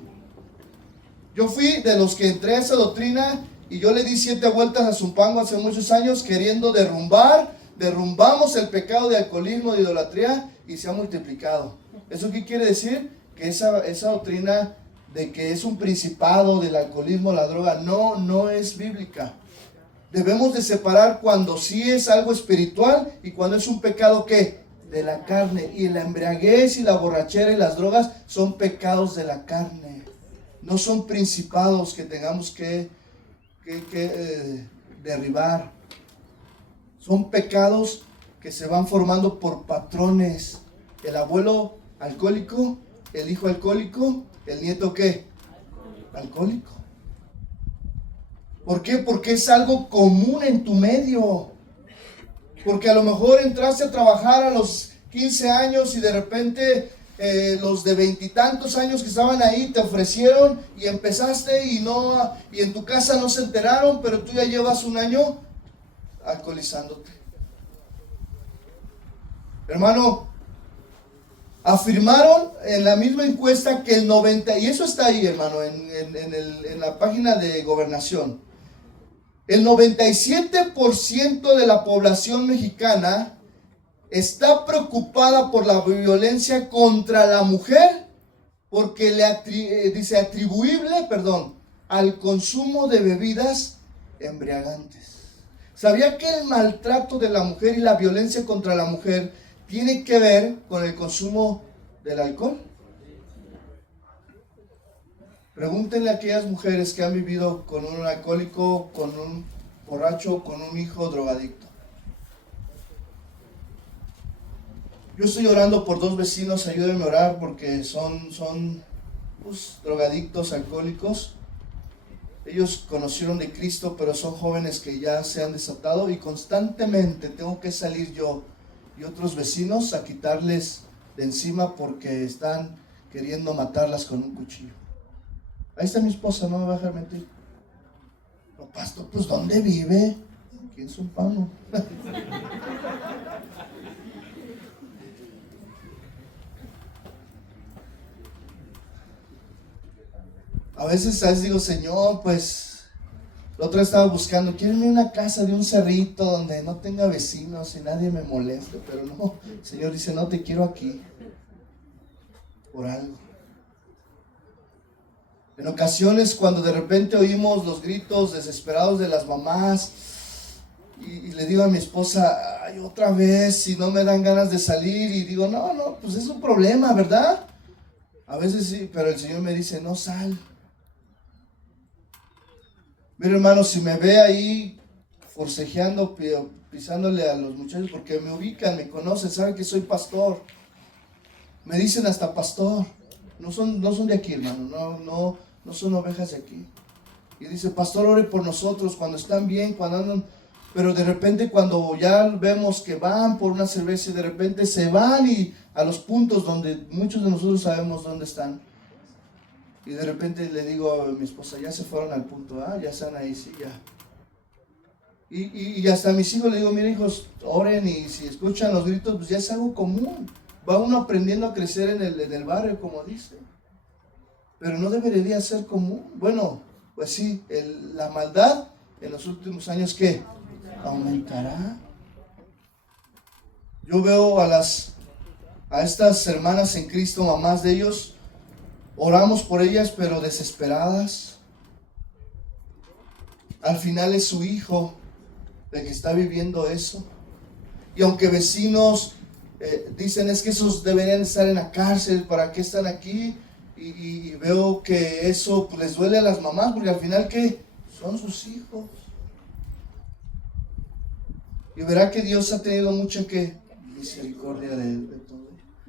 Yo fui de los que entré a esa doctrina y yo le di 7 vueltas a Zumpango hace muchos años queriendo derrumbamos el pecado de alcoholismo, de idolatría, y se ha multiplicado. ¿Eso qué quiere decir? Que esa doctrina de que es un principado del alcoholismo, la droga, no es bíblica. Debemos de separar cuando sí es algo espiritual y cuando es un pecado ¿qué? De la carne. Y la embriaguez y la borrachera y las drogas son pecados de la carne. No son principados que tengamos que derribar. Son pecados que se van formando por patrones. El abuelo alcohólico, el hijo alcohólico, el nieto ¿qué? Alcohólico. ¿Por qué? Porque es algo común en tu medio. Porque a lo mejor entraste a trabajar a los 15 años y de repente los de 20 y tantos años que estaban ahí te ofrecieron y empezaste y en tu casa no se enteraron, pero tú ya llevas un año alcoholizándote. Hermano, afirmaron en la misma encuesta que el 90%, y eso está ahí, hermano, en la página de Gobernación, el 97% de la población mexicana está preocupada por la violencia contra la mujer porque dice atribuible, al consumo de bebidas embriagantes. ¿Sabía que el maltrato de la mujer y la violencia contra la mujer tiene que ver con el consumo del alcohol? Pregúntenle a aquellas mujeres que han vivido con un alcohólico, con un borracho, con un hijo drogadicto. Yo estoy orando por 2 vecinos, ayúdenme a orar porque son drogadictos, alcohólicos. Ellos conocieron de Cristo, pero son jóvenes que ya se han desatado y constantemente tengo que salir yo y otros vecinos a quitarles de encima porque están queriendo matarlas con un cuchillo. Ahí está mi esposa, no me va a dejar mentir. No, pastor, pues ¿dónde vive? Aquí en Zumpango. A veces digo, Señor, pues la otra estaba buscando, quiero una casa de un cerrito donde no tenga vecinos y nadie me moleste, pero no, el Señor dice, no, te quiero aquí, por algo. En ocasiones cuando de repente oímos los gritos desesperados de las mamás y le digo a mi esposa, ay, otra vez, si no me dan ganas de salir, y digo, no, pues es un problema, ¿verdad? A veces sí, pero el Señor me dice, no sal. Mira, hermano, si me ve ahí forcejeando, pisándole a los muchachos, porque me ubican, me conocen, saben que soy pastor. Me dicen hasta pastor. No son de aquí, hermano, no son ovejas de aquí. Y dice, pastor, ore por nosotros cuando están bien, cuando andan. Pero de repente cuando ya vemos que van por una cerveza y de repente se van y a los puntos donde muchos de nosotros sabemos dónde están. Y de repente le digo a mi esposa, ya se fueron al punto, ya están ahí, sí, ya. Y hasta a mis hijos le digo, miren hijos, oren, y si escuchan los gritos, pues ya es algo común. Va uno aprendiendo a crecer en el barrio, como dice. Pero no debería ser común. Bueno, pues sí, la maldad en los últimos años, ¿qué? Aumentará. Yo veo a estas hermanas en Cristo, mamás de ellos, oramos por ellas, pero desesperadas. Al final es su hijo el que está viviendo eso. Y aunque vecinos dicen, es que esos deberían estar en la cárcel, ¿para qué están aquí? Y veo que eso pues, les duele a las mamás, porque al final, ¿qué? Son sus hijos. Y verá que Dios ha tenido mucha misericordia de todo.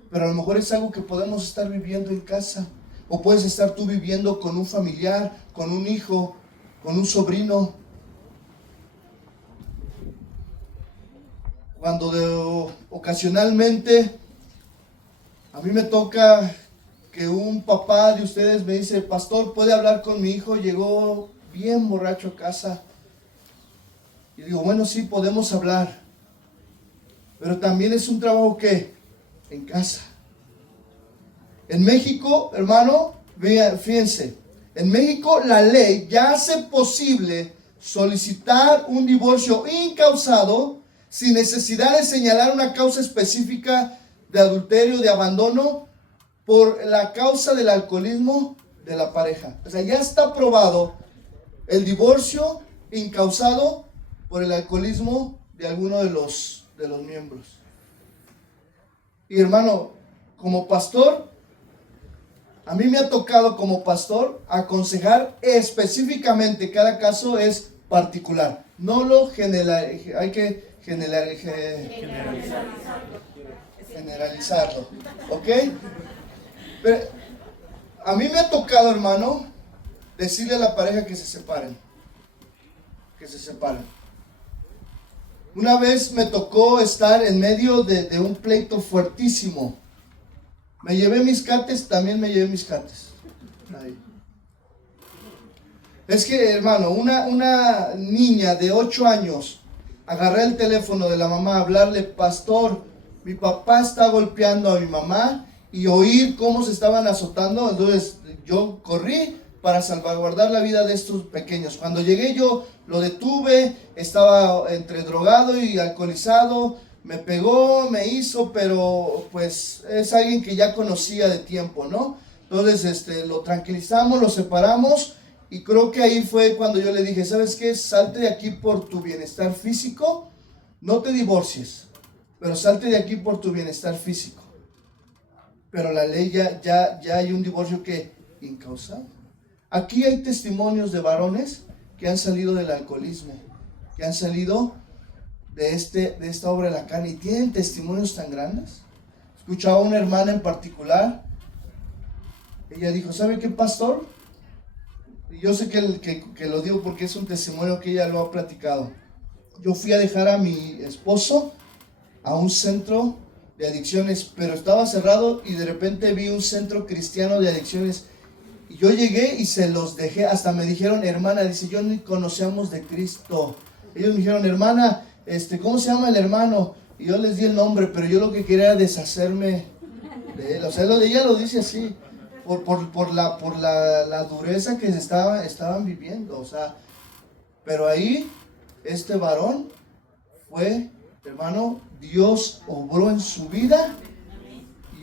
Pero a lo mejor es algo que podemos estar viviendo en casa. O puedes estar tú viviendo con un familiar, con un hijo, con un sobrino. Cuando ocasionalmente a mí me toca que un papá de ustedes me dice, pastor, ¿puede hablar con mi hijo? Llegó bien borracho a casa. Y digo, bueno, sí, podemos hablar. Pero también es un trabajo que en casa. En México, hermano, fíjense, en México la ley ya hace posible solicitar un divorcio incausado sin necesidad de señalar una causa específica de adulterio, de abandono, por la causa del alcoholismo de la pareja. O sea, ya está aprobado el divorcio incausado por el alcoholismo de alguno de los miembros. Y hermano, como pastor, a mí me ha tocado como pastor aconsejar específicamente, cada caso es particular. No lo hay que generalizarlo. ¿Ok? Pero a mí me ha tocado, hermano, decirle a la pareja que se separen. Que se separen. Una vez me tocó estar en medio de un pleito fuertísimo. Me llevé mis cates, también me llevé mis cates. Ahí. Es que, hermano, una niña de 8 años, agarré el teléfono de la mamá a hablarle, pastor, mi papá está golpeando a mi mamá, y oír cómo se estaban azotando. Entonces yo corrí para salvaguardar la vida de estos pequeños. Cuando llegué yo lo detuve, estaba entre drogado y alcoholizado, me pegó, me hizo, pero pues es alguien que ya conocía de tiempo, ¿no? Entonces lo tranquilizamos, lo separamos, y creo que ahí fue cuando yo le dije, ¿sabes qué? Salte de aquí por tu bienestar físico, no te divorcies, pero salte de aquí por tu bienestar físico. Pero la ley ya hay un divorcio que incausado. Aquí hay testimonios de varones que han salido del alcoholismo, que han salido de esta obra de la carne, y tienen testimonios tan grandes. Escuchaba a una hermana en particular. Ella dijo, ¿sabe qué, pastor? Y yo sé que lo digo porque es un testimonio que ella lo ha platicado. Yo fui a dejar a mi esposo a un centro de adicciones, pero estaba cerrado, y de repente vi un centro cristiano de adicciones, y yo llegué y se los dejé. Hasta me dijeron, hermana, dice, yo ni conocíamos de Cristo. Ellos me dijeron, hermana, ¿cómo se llama el hermano? Y yo les di el nombre, pero yo lo que quería era deshacerme de él. O sea, ella lo dice así, por la dureza que estaban viviendo. O sea, pero ahí, este varón fue, hermano, Dios obró en su vida,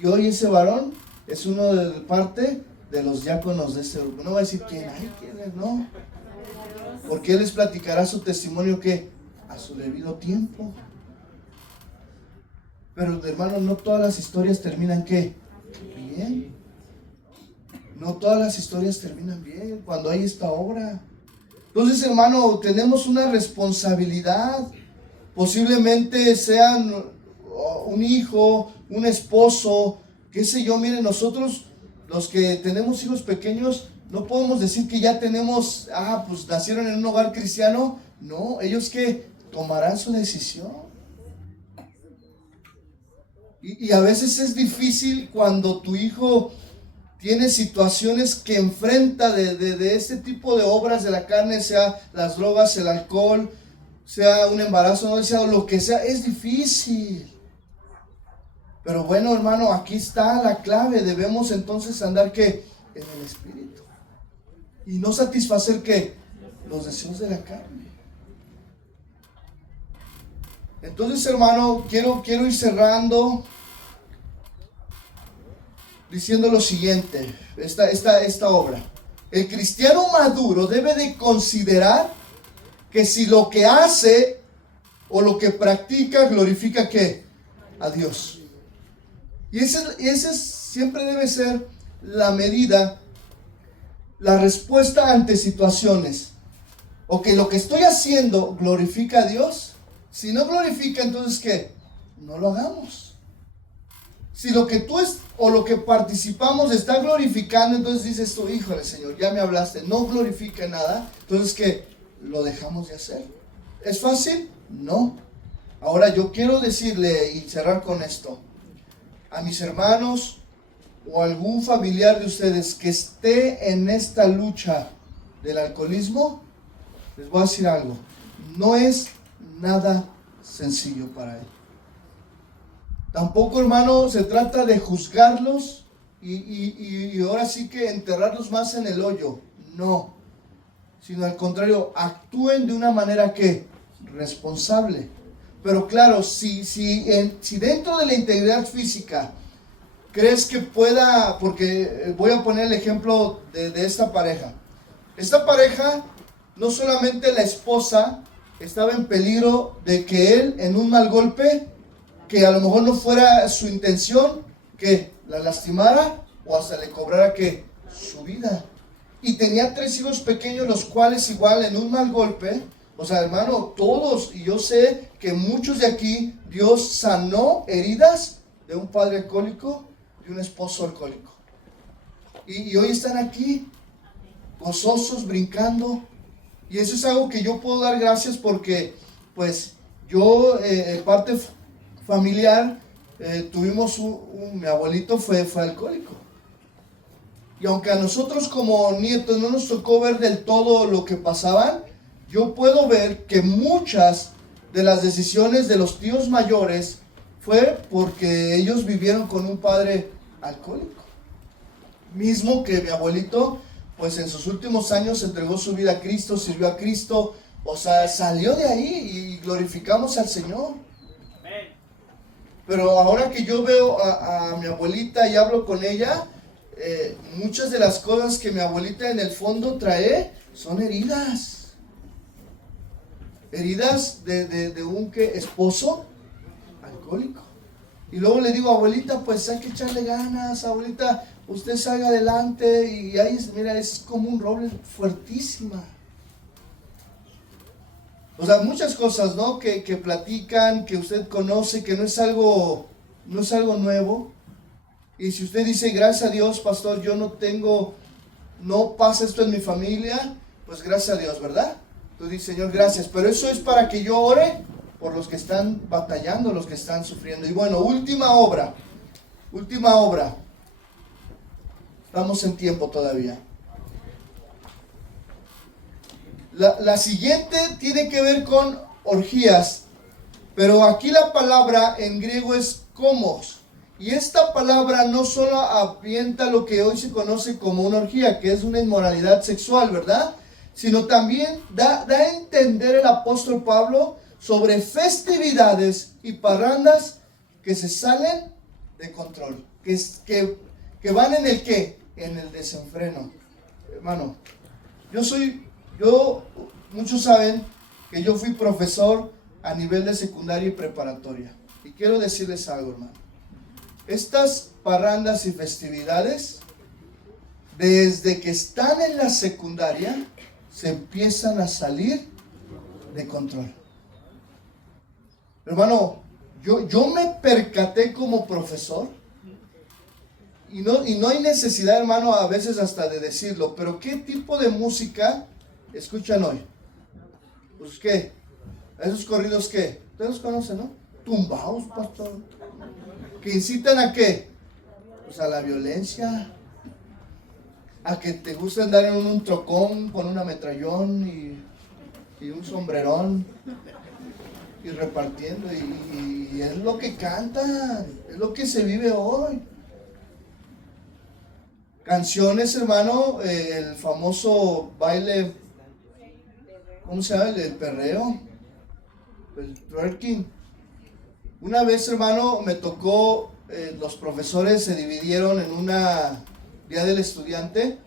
y hoy ese varón es uno de parte de los diáconos de este grupo. No va a decir quién es, no, porque él les platicará su testimonio que a su debido tiempo. Pero, hermano, no todas las historias terminan ¿qué? Bien. no todas las historias terminan bien cuando hay esta obra. Entonces, hermano, tenemos una responsabilidad. Posiblemente sean un hijo, un esposo, qué sé yo. Miren, nosotros los que tenemos hijos pequeños, no podemos decir que ya tenemos, pues nacieron en un hogar cristiano. No, ellos que tomarán su decisión. Y a veces es difícil cuando tu hijo tiene situaciones que enfrenta de este tipo de obras de la carne, sea las drogas, el alcohol, sea un embarazo no deseado, lo que sea, es difícil. Pero bueno, hermano, aquí está la clave. Debemos entonces andar ¿qué? En el Espíritu. Y no satisfacer ¿qué? Los deseos de la carne. Entonces, hermano, quiero ir cerrando diciendo lo siguiente, esta obra. El cristiano maduro debe de considerar que si lo que hace o lo que practica glorifica ¿qué? A Dios. Y ese siempre debe ser la medida, la respuesta ante situaciones. O que lo que estoy haciendo glorifica a Dios. Si no glorifica, entonces ¿qué? No lo hagamos. Si lo que tú o lo que participamos está glorificando, entonces dices tú, híjole Señor, ya me hablaste, no glorifica nada, entonces ¿qué? Lo dejamos de hacer. ¿Es fácil? No. Ahora yo quiero decirle y cerrar con esto. A mis hermanos o algún familiar de ustedes que esté en esta lucha del alcoholismo, les voy a decir algo. No es nada sencillo para él. Tampoco, hermano, se trata de juzgarlos y ahora sí que enterrarlos más en el hoyo. No. Sino al contrario, actúen de una manera que responsable. Pero claro, si dentro de la integridad física crees que pueda, porque voy a poner el ejemplo de esta pareja. Esta pareja, no solamente la esposa estaba en peligro de que él en un mal golpe, que a lo mejor no fuera su intención, que la lastimara o hasta le cobrara que su vida. Y tenía 3 hijos pequeños, los cuales igual en un mal golpe, o sea, hermano, todos, y yo sé que muchos de aquí, Dios sanó heridas de un padre alcohólico, de un esposo alcohólico. Y hoy están aquí, gozosos, brincando. Y eso es algo que yo puedo dar gracias porque, pues, yo, parte familiar, tuvimos mi abuelito fue alcohólico. Y aunque a nosotros como nietos no nos tocó ver del todo lo que pasaban, yo puedo ver que muchas de las decisiones de los tíos mayores fue porque ellos vivieron con un padre alcohólico. Mismo que mi abuelito, pues en sus últimos años entregó su vida a Cristo, sirvió a Cristo, o sea, salió de ahí y glorificamos al Señor. Pero ahora que yo veo a mi abuelita y hablo con ella, muchas de las cosas que mi abuelita en el fondo trae son heridas. Heridas de un esposo alcohólico. Y luego le digo, abuelita, pues hay que echarle ganas, abuelita, usted salga adelante. Y ahí, mira, es como un roble fuertísima. O sea, muchas cosas, ¿no? Que platican, que usted conoce, que no es algo nuevo. Y si usted dice, gracias a Dios, pastor, yo no pasa esto en mi familia, pues gracias a Dios, ¿verdad? Tú dices, Señor, gracias. Pero eso es para que yo ore por los que están batallando, los que están sufriendo. Y bueno, última obra. Estamos en tiempo todavía. La siguiente tiene que ver con orgías, pero aquí la palabra en griego es komos. Y esta palabra no solo avienta lo que hoy se conoce como una orgía, que es una inmoralidad sexual, ¿verdad? Sino también da a entender el apóstol Pablo sobre festividades y parrandas que se salen de control, que van en el ¿qué? En el desenfreno. Hermano, muchos saben que yo fui profesor a nivel de secundaria y preparatoria. Y quiero decirles algo, hermano. Estas parrandas y festividades desde que están en la secundaria, se empiezan a salir de control. Hermano, yo me percaté como profesor, y no hay necesidad, hermano, a veces hasta de decirlo, pero ¿qué tipo de música escuchan hoy? Pues ¿qué? ¿Esos corridos qué? Ustedes los conocen, ¿no? Tumbados, pastor. ¿Que incitan a qué? Pues a la violencia, a que te gusta andar en un trocón con un ametrallón y un sombrerón y repartiendo, y es lo que cantan, es lo que se vive hoy. Canciones, hermano, el famoso baile, ¿cómo se llama? El perreo, el twerking. Una vez, hermano, me tocó, los profesores se dividieron en una día del estudiante,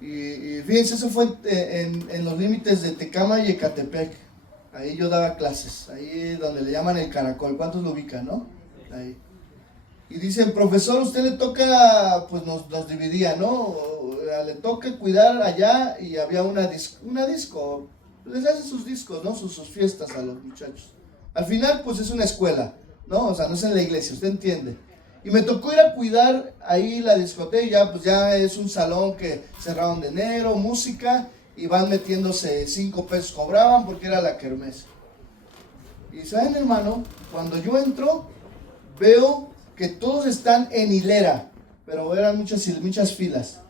y fíjense, eso fue en los límites de Tecama y Ecatepec. Ahí yo daba clases, ahí donde le llaman el Caracol. ¿Cuántos lo ubican, no? Ahí. Y dicen, profesor, usted le toca, pues nos dividía, ¿no? Le toca cuidar allá, y había una disco, les hace sus discos, ¿no? Sus fiestas a los muchachos. Al final, pues es una escuela, ¿no? O sea, no es en la iglesia, usted entiende. Y me tocó ir a cuidar ahí la discoteca, pues ya es un salón que cerraron de enero, música, y van metiéndose 5 pesos cobraban porque era la kermés. Y saben, hermano, cuando yo entro, veo que todos están en hilera, pero eran muchas filas.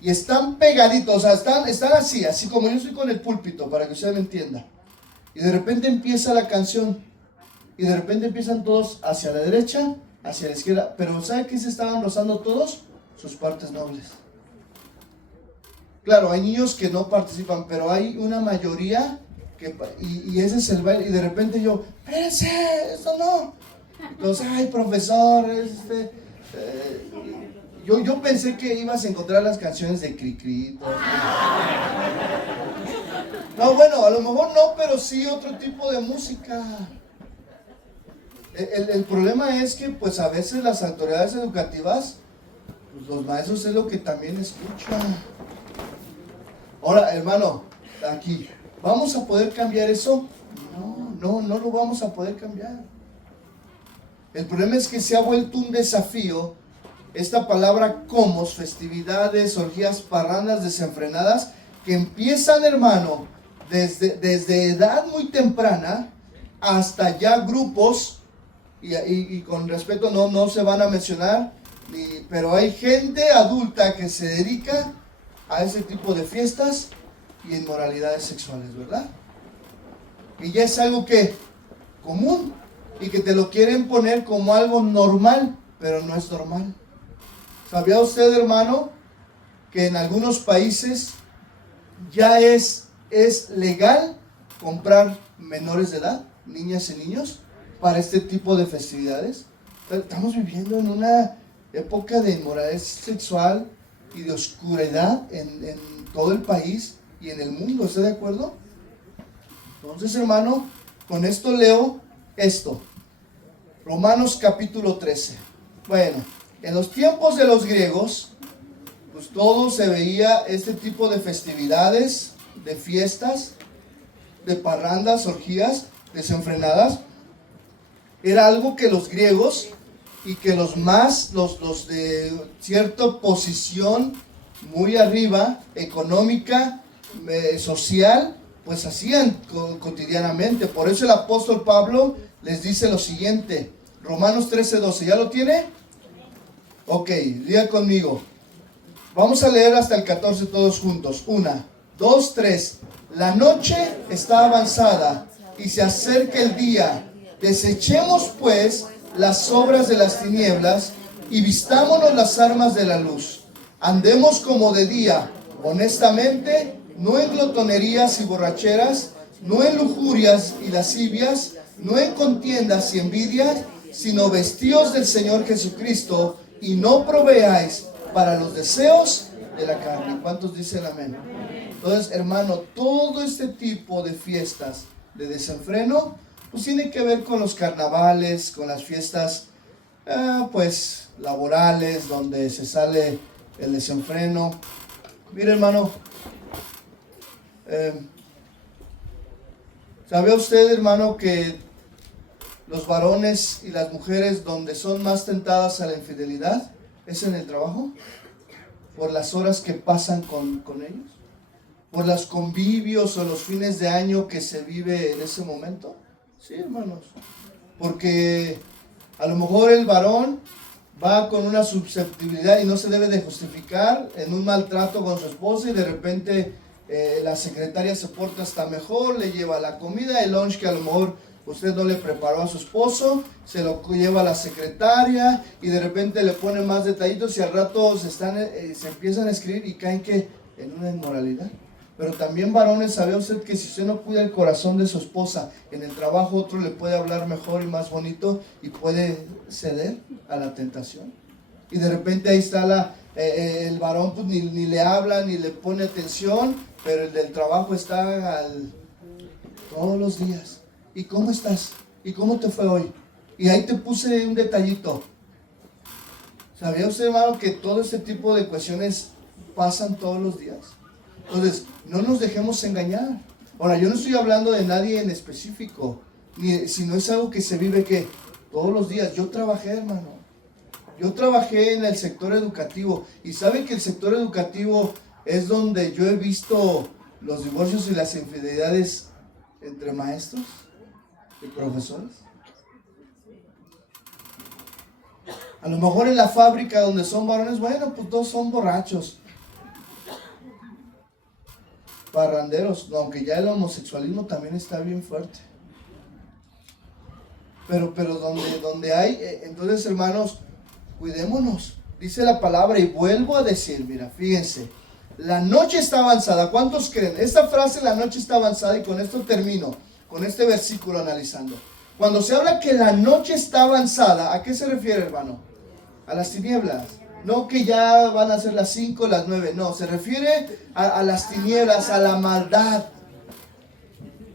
Y están pegaditos, o sea, están así como yo estoy con el púlpito, para que usted me entienda. Y de repente empieza la canción, y de repente empiezan todos hacia la derecha, hacia la izquierda, pero ¿sabe qué se estaban rozando todos? Sus partes nobles. Claro, hay niños que no participan, pero hay una mayoría que, y ese es el baile, y de repente yo, espérense, eso no. Entonces, ay, profesor, yo pensé que ibas a encontrar las canciones de Cricri. No, bueno, a lo mejor no, pero sí otro tipo de música. El problema es que, pues, a veces las autoridades educativas, pues, los maestros es lo que también escuchan. Ahora, hermano, aquí, ¿vamos a poder cambiar eso? No lo vamos a poder cambiar. El problema es que se ha vuelto un desafío esta palabra comos, festividades, orgías, parrandas desenfrenadas, que empiezan, hermano, desde edad muy temprana hasta ya grupos, y con respeto no se van a mencionar, pero hay gente adulta que se dedica a ese tipo de fiestas y inmoralidades sexuales, ¿verdad? Y ya es algo que común, y que te lo quieren poner como algo normal, pero no es normal. ¿Sabía usted, hermano, que en algunos países ya es legal comprar menores de edad, niñas y niños, para este tipo de festividades? Estamos viviendo en una época de inmoralidad sexual y de oscuridad en todo el país y en el mundo, ¿está de acuerdo? Entonces, hermano, con esto leo esto, Romanos capítulo 13. Bueno, en los tiempos de los griegos, pues todo se veía este tipo de festividades, de fiestas, de parrandas, orgías desenfrenadas. Era algo que los griegos y que los de cierta posición muy arriba, económica, social, pues hacían cotidianamente. Por eso el apóstol Pablo les dice lo siguiente, Romanos 13:12, ¿ya lo tiene? Ok, diga conmigo. Vamos a leer hasta el 14 todos juntos. 1, 2, 3. La noche está avanzada y se acerca el día. Desechemos pues las obras de las tinieblas y vistámonos las armas de la luz. Andemos como de día, honestamente, no en glotonerías y borracheras, no en lujurias y lascivias, no en contiendas y envidias, sino vestíos del Señor Jesucristo y no proveáis para los deseos de la carne. ¿Cuántos dicen amén? Entonces, hermano, todo este tipo de fiestas de desenfreno, pues tiene que ver con los carnavales, con las fiestas, pues, laborales, donde se sale el desenfreno. Mire, hermano, ¿sabe usted, hermano, que los varones y las mujeres donde son más tentadas a la infidelidad es en el trabajo? Por las horas que pasan con ellos, por los convivios o los fines de año que se vive en ese momento. Sí, hermanos, porque a lo mejor el varón va con una susceptibilidad y no se debe de justificar en un maltrato con su esposa, y de repente la secretaria se porta hasta mejor, le lleva la comida, el lunch que a lo mejor usted no le preparó a su esposo, se lo lleva a la secretaria, y de repente le pone más detallitos, y al rato se empiezan a escribir y caen que en una inmoralidad. Pero también, varones, ¿sabe usted que si usted no cuida el corazón de su esposa, en el trabajo otro le puede hablar mejor y más bonito y puede ceder a la tentación? Y de repente ahí está el varón, pues ni le habla ni le pone atención, pero el del trabajo está todos los días. ¿Y cómo estás? ¿Y cómo te fue hoy? Y ahí te puse un detallito. ¿Sabía usted, hermano, que todo este tipo de cuestiones pasan todos los días? Entonces, no nos dejemos engañar. Ahora, yo no estoy hablando de nadie en específico, sino es algo que se vive que todos los días. Yo trabajé, hermano. Yo trabajé en el sector educativo. Y ¿sabe que el sector educativo es donde yo he visto los divorcios y las infidelidades entre maestros y profesores? A lo mejor en la fábrica donde son varones, bueno, pues todos son borrachos, parranderos, aunque ya el homosexualismo también está bien fuerte. Pero donde hay, entonces, hermanos, cuidémonos. Dice la palabra, y vuelvo a decir, mira, fíjense, la noche está avanzada. ¿Cuántos creen? Esta frase, la noche está avanzada, y con esto termino, con este versículo analizando. Cuando se habla que la noche está avanzada, ¿a qué se refiere, hermano? A las tinieblas. No que ya van a ser las 5, las 9, no, se refiere a las tinieblas, a la maldad,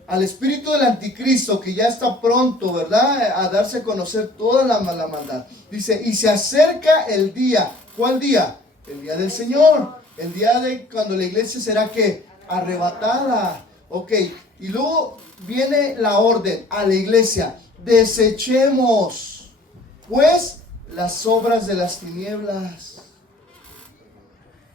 al espíritu del anticristo que ya está pronto, ¿verdad?, a darse a conocer toda la maldad. Dice, y se acerca el día. ¿Cuál día? El día del Señor, el día de cuando la iglesia será, ¿qué? Arrebatada. Ok, y luego viene la orden a la iglesia, desechemos pues las obras de las tinieblas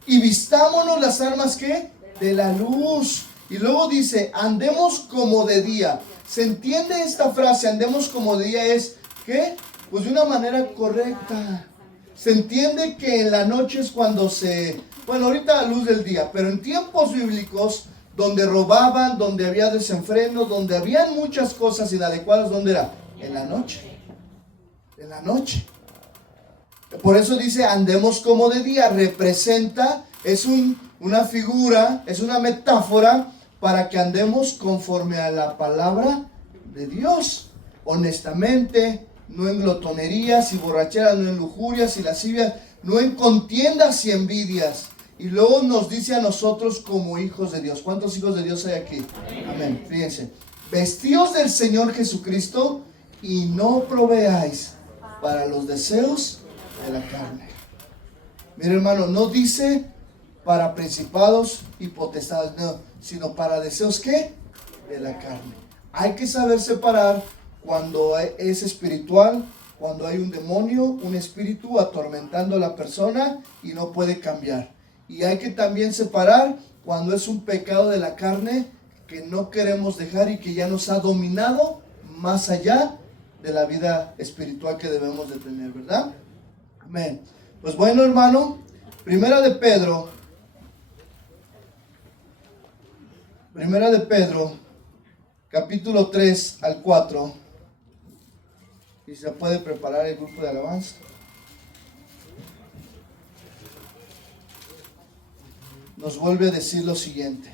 y vistámonos las armas, ¿qué? De la luz. Y luego dice, andemos como de día. ¿Se entiende esta frase? Andemos como de día es, ¿qué? Pues de una manera correcta. Se entiende que en la noche es cuando bueno, ahorita a la luz del día, pero en tiempos bíblicos, donde robaban, donde había desenfreno, donde habían muchas cosas inadecuadas, ¿dónde era? En la noche. En la noche. Por eso dice, andemos como de día. Representa, es una figura, es una metáfora para que andemos conforme a la palabra de Dios, honestamente, no en glotonerías y borracheras, no en lujurias y lascivias, no en contiendas y envidias. Y luego nos dice a nosotros como hijos de Dios. ¿Cuántos hijos de Dios hay aquí? Amén. Fíjense, vestíos del Señor Jesucristo y no proveáis para los deseos de la carne. Mira, hermano, no dice para principados y potestades, no, sino para deseos, ¿qué? De la carne. Hay que saber separar cuando es espiritual, cuando hay un demonio, un espíritu atormentando a la persona y no puede cambiar. Y hay que también separar cuando es un pecado de la carne que no queremos dejar y que ya nos ha dominado más allá de la vida espiritual que debemos de tener, ¿verdad? Amén. Pues bueno, hermano, Primera de Pedro, capítulo 3 al 4. Y se puede preparar el grupo de alabanza. Nos vuelve a decir lo siguiente.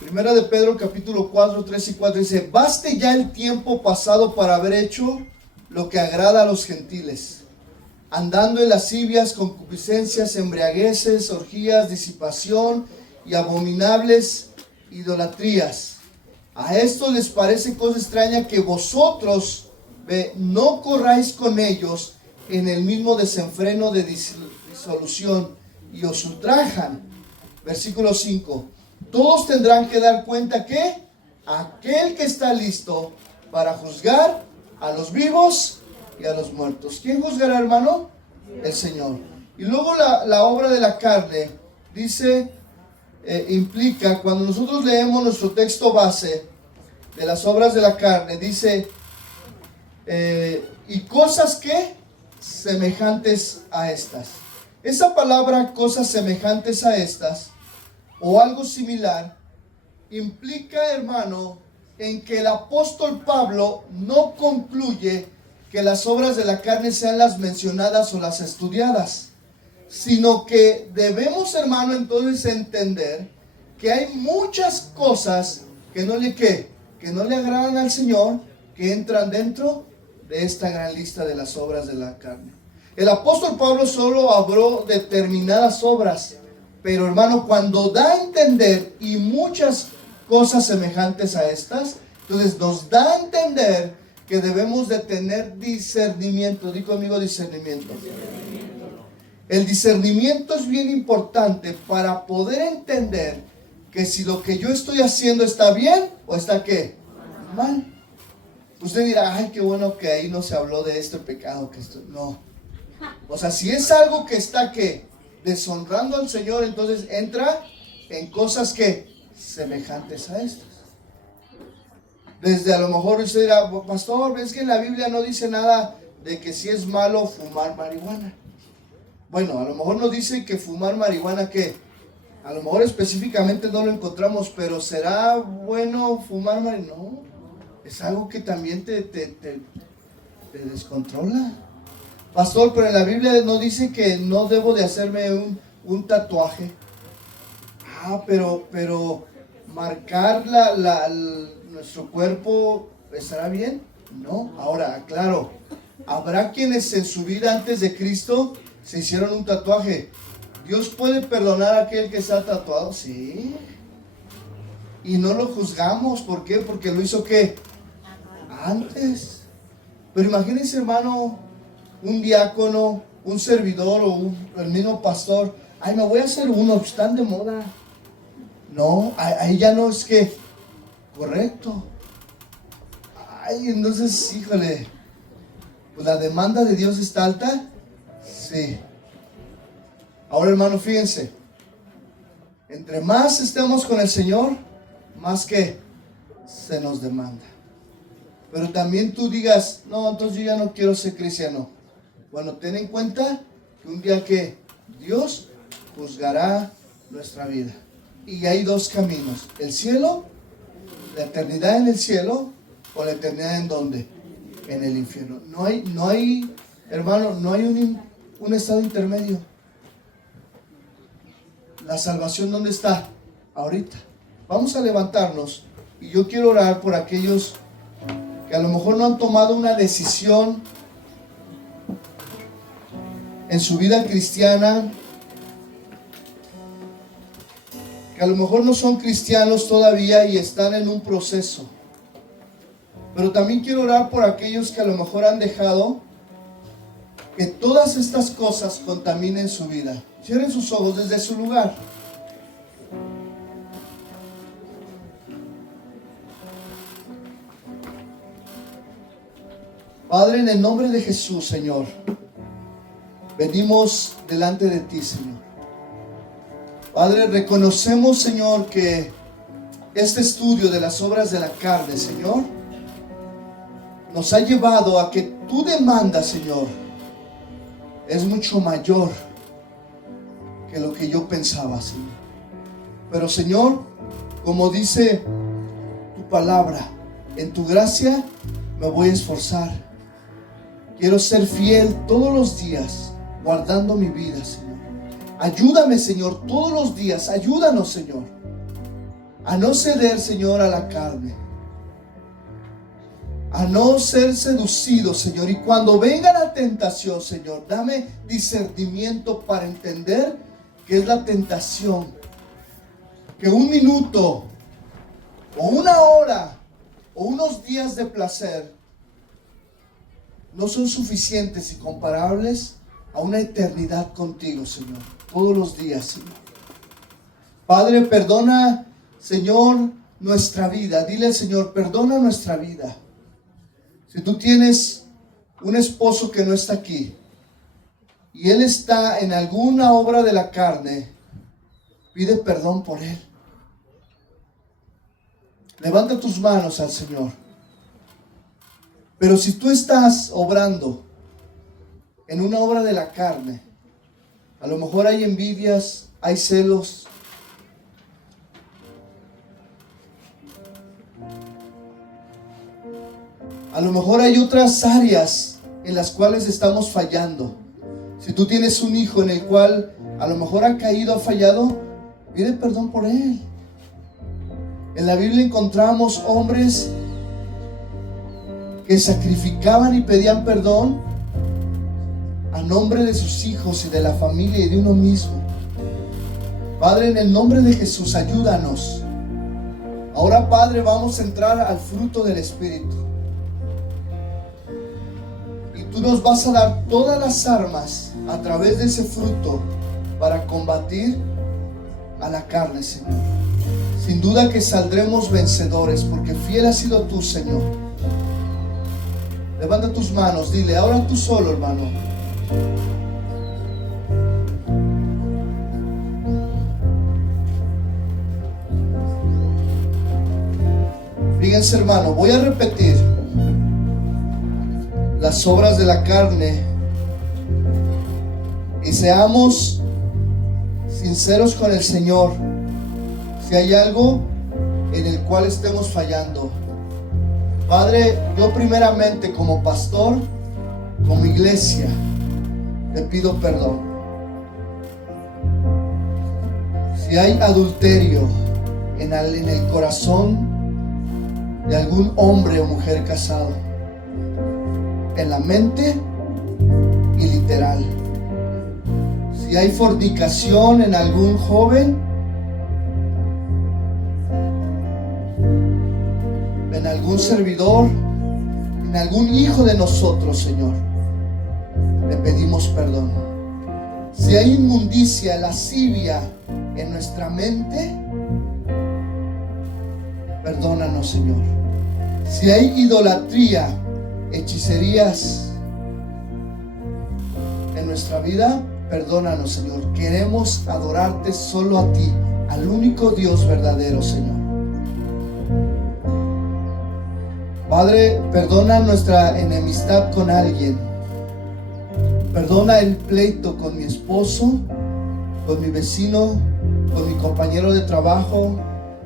Primera de Pedro, capítulo 4, 3 y 4 dice: baste ya el tiempo pasado para haber hecho lo que agrada a los gentiles, andando en lascivias, concupiscencias, embriagueces, orgías, disipación y abominables idolatrías, A esto les parece cosa extraña que vosotros no corráis con ellos en el mismo desenfreno de disolución y os ultrajan. Versículo 5. Todos tendrán que dar cuenta que aquel que está listo para juzgar a los vivos y a los muertos. ¿Quién juzgará, hermano? El Señor. Y luego la obra de la carne dice, implica, cuando nosotros leemos nuestro texto base de las obras de la carne, dice, y cosas que semejantes a estas. Esa palabra, cosas semejantes a estas, o algo similar, implica, hermano, en que el apóstol Pablo no concluye que las obras de la carne sean las mencionadas o las estudiadas, sino que debemos, hermano, entonces entender que hay muchas cosas que no le agradan al Señor, que entran dentro de esta gran lista de las obras de la carne. El apóstol Pablo solo habló de determinadas obras, pero hermano, cuando da a entender y muchas cosas semejantes a estas, entonces nos da a entender que debemos de tener discernimiento. Di conmigo, discernimiento. El discernimiento es bien importante para poder entender que si lo que yo estoy haciendo está bien o está ¿qué? Mal. Usted dirá, ay, qué bueno que ahí no se habló de este pecado, que esto, no. O sea, si es algo que está ¿qué? Deshonrando al Señor, entonces entra en cosas que semejantes a estas. Desde a lo mejor usted dirá, pastor, ¿ves que en la Biblia no dice nada de que si es malo fumar marihuana? Bueno, a lo mejor no dice que fumar marihuana, que a lo mejor específicamente no lo encontramos, pero ¿será bueno fumar marihuana? No, es algo que también te descontrola. Pastor, pero en la Biblia no dice que no debo de hacerme un tatuaje. Pero marcar nuestro cuerpo, ¿estará bien? No. Ahora, claro, habrá quienes en su vida antes de Cristo se hicieron un tatuaje. ¿Dios puede perdonar a aquel que se ha tatuado? Sí. Y no lo juzgamos. ¿Por qué? Porque lo hizo ¿qué? Antes. Pero imagínense, hermano, un diácono, un servidor o el mismo pastor. Ay, me voy a hacer uno, están de moda. No, ahí ya no es que correcto. Ay, entonces, híjole, pues la demanda de Dios está alta. Sí. Ahora, hermano, fíjense, entre más estemos con el Señor, más que se nos demanda. Pero también tú digas, no, entonces yo ya no quiero ser cristiano. Bueno, ten en cuenta que un día que Dios juzgará nuestra vida. Y hay dos caminos, el cielo, la eternidad en el cielo, o la eternidad en ¿dónde? En el infierno. No hay, hermano, no hay un estado intermedio. La salvación, ¿dónde está? Ahorita. Vamos a levantarnos y yo quiero orar por aquellos que a lo mejor no han tomado una decisión en su vida cristiana, que a lo mejor no son cristianos todavía y están en un proceso. Pero también quiero orar por aquellos que a lo mejor han dejado que todas estas cosas contaminen su vida. Cierren sus ojos desde su lugar. Padre, en el nombre de Jesús, Señor, venimos delante de ti, Señor. Padre, reconocemos, Señor, que este estudio de las obras de la carne, Señor, nos ha llevado a que tu demanda, Señor, es mucho mayor que lo que yo pensaba, Señor. Pero, Señor, como dice tu palabra, en tu gracia me voy a esforzar. Quiero ser fiel todos los días, guardando mi vida, Señor. Ayúdame, Señor, todos los días. Ayúdanos, Señor, a no ceder, Señor, a la carne, a no ser seducido, Señor. Y cuando venga la tentación, Señor, dame discernimiento para entender qué es la tentación. Que un minuto o una hora o unos días de placer no son suficientes y comparables a una eternidad contigo, Señor, todos los días, Señor. Padre, perdona, Señor, nuestra vida. Dile al Señor, perdona nuestra vida. Si tú tienes un esposo que no está aquí y él está en alguna obra de la carne, pide perdón por él. Levanta tus manos al Señor. Pero si tú estás obrando en una obra de la carne, a lo mejor hay envidias, hay celos, a lo mejor hay otras áreas en las cuales estamos fallando. Si tú tienes un hijo en el cual a lo mejor ha caído, ha fallado, pide perdón por él. En la Biblia encontramos hombres que sacrificaban y pedían perdón a nombre de sus hijos y de la familia y de uno mismo. Padre, en el nombre de Jesús, ayúdanos. Ahora, Padre, vamos a entrar al fruto del Espíritu. Y tú nos vas a dar todas las armas a través de ese fruto para combatir a la carne, Señor. Sin duda que saldremos vencedores, porque fiel has sido tú, Señor. Levanta tus manos, dile, ahora tú solo, hermano. Fíjense, hermano, voy a repetir las obras de la carne y seamos sinceros con el Señor. Si hay algo en el cual estemos fallando, Padre, yo primeramente como pastor, como iglesia, te pido perdón. Si hay adulterio en el corazón de algún hombre o mujer casado, en la mente y literal. Si hay fornicación en algún joven, en algún servidor, en algún hijo de nosotros, Señor, le pedimos perdón. Si hay inmundicia, lascivia en nuestra mente, perdónanos, Señor. Si hay idolatría, hechicerías en nuestra vida, perdónanos, Señor. Queremos adorarte solo a ti, al único Dios verdadero, Señor. Padre, perdona nuestra enemistad con alguien. Perdona el pleito con mi esposo, con mi vecino, con mi compañero de trabajo,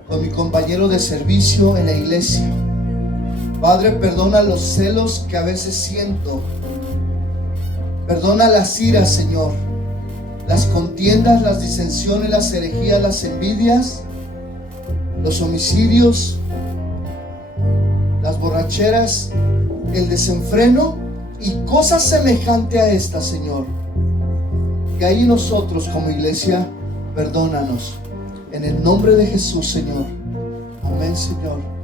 con mi compañero de servicio en la iglesia. Padre, perdona los celos que a veces siento. Perdona las iras, Señor, las contiendas, las disensiones, las herejías, las envidias, los homicidios, las borracheras, el desenfreno y cosas semejantes a esta, Señor. Que ahí nosotros como iglesia, perdónanos. En el nombre de Jesús, Señor. Amén, Señor.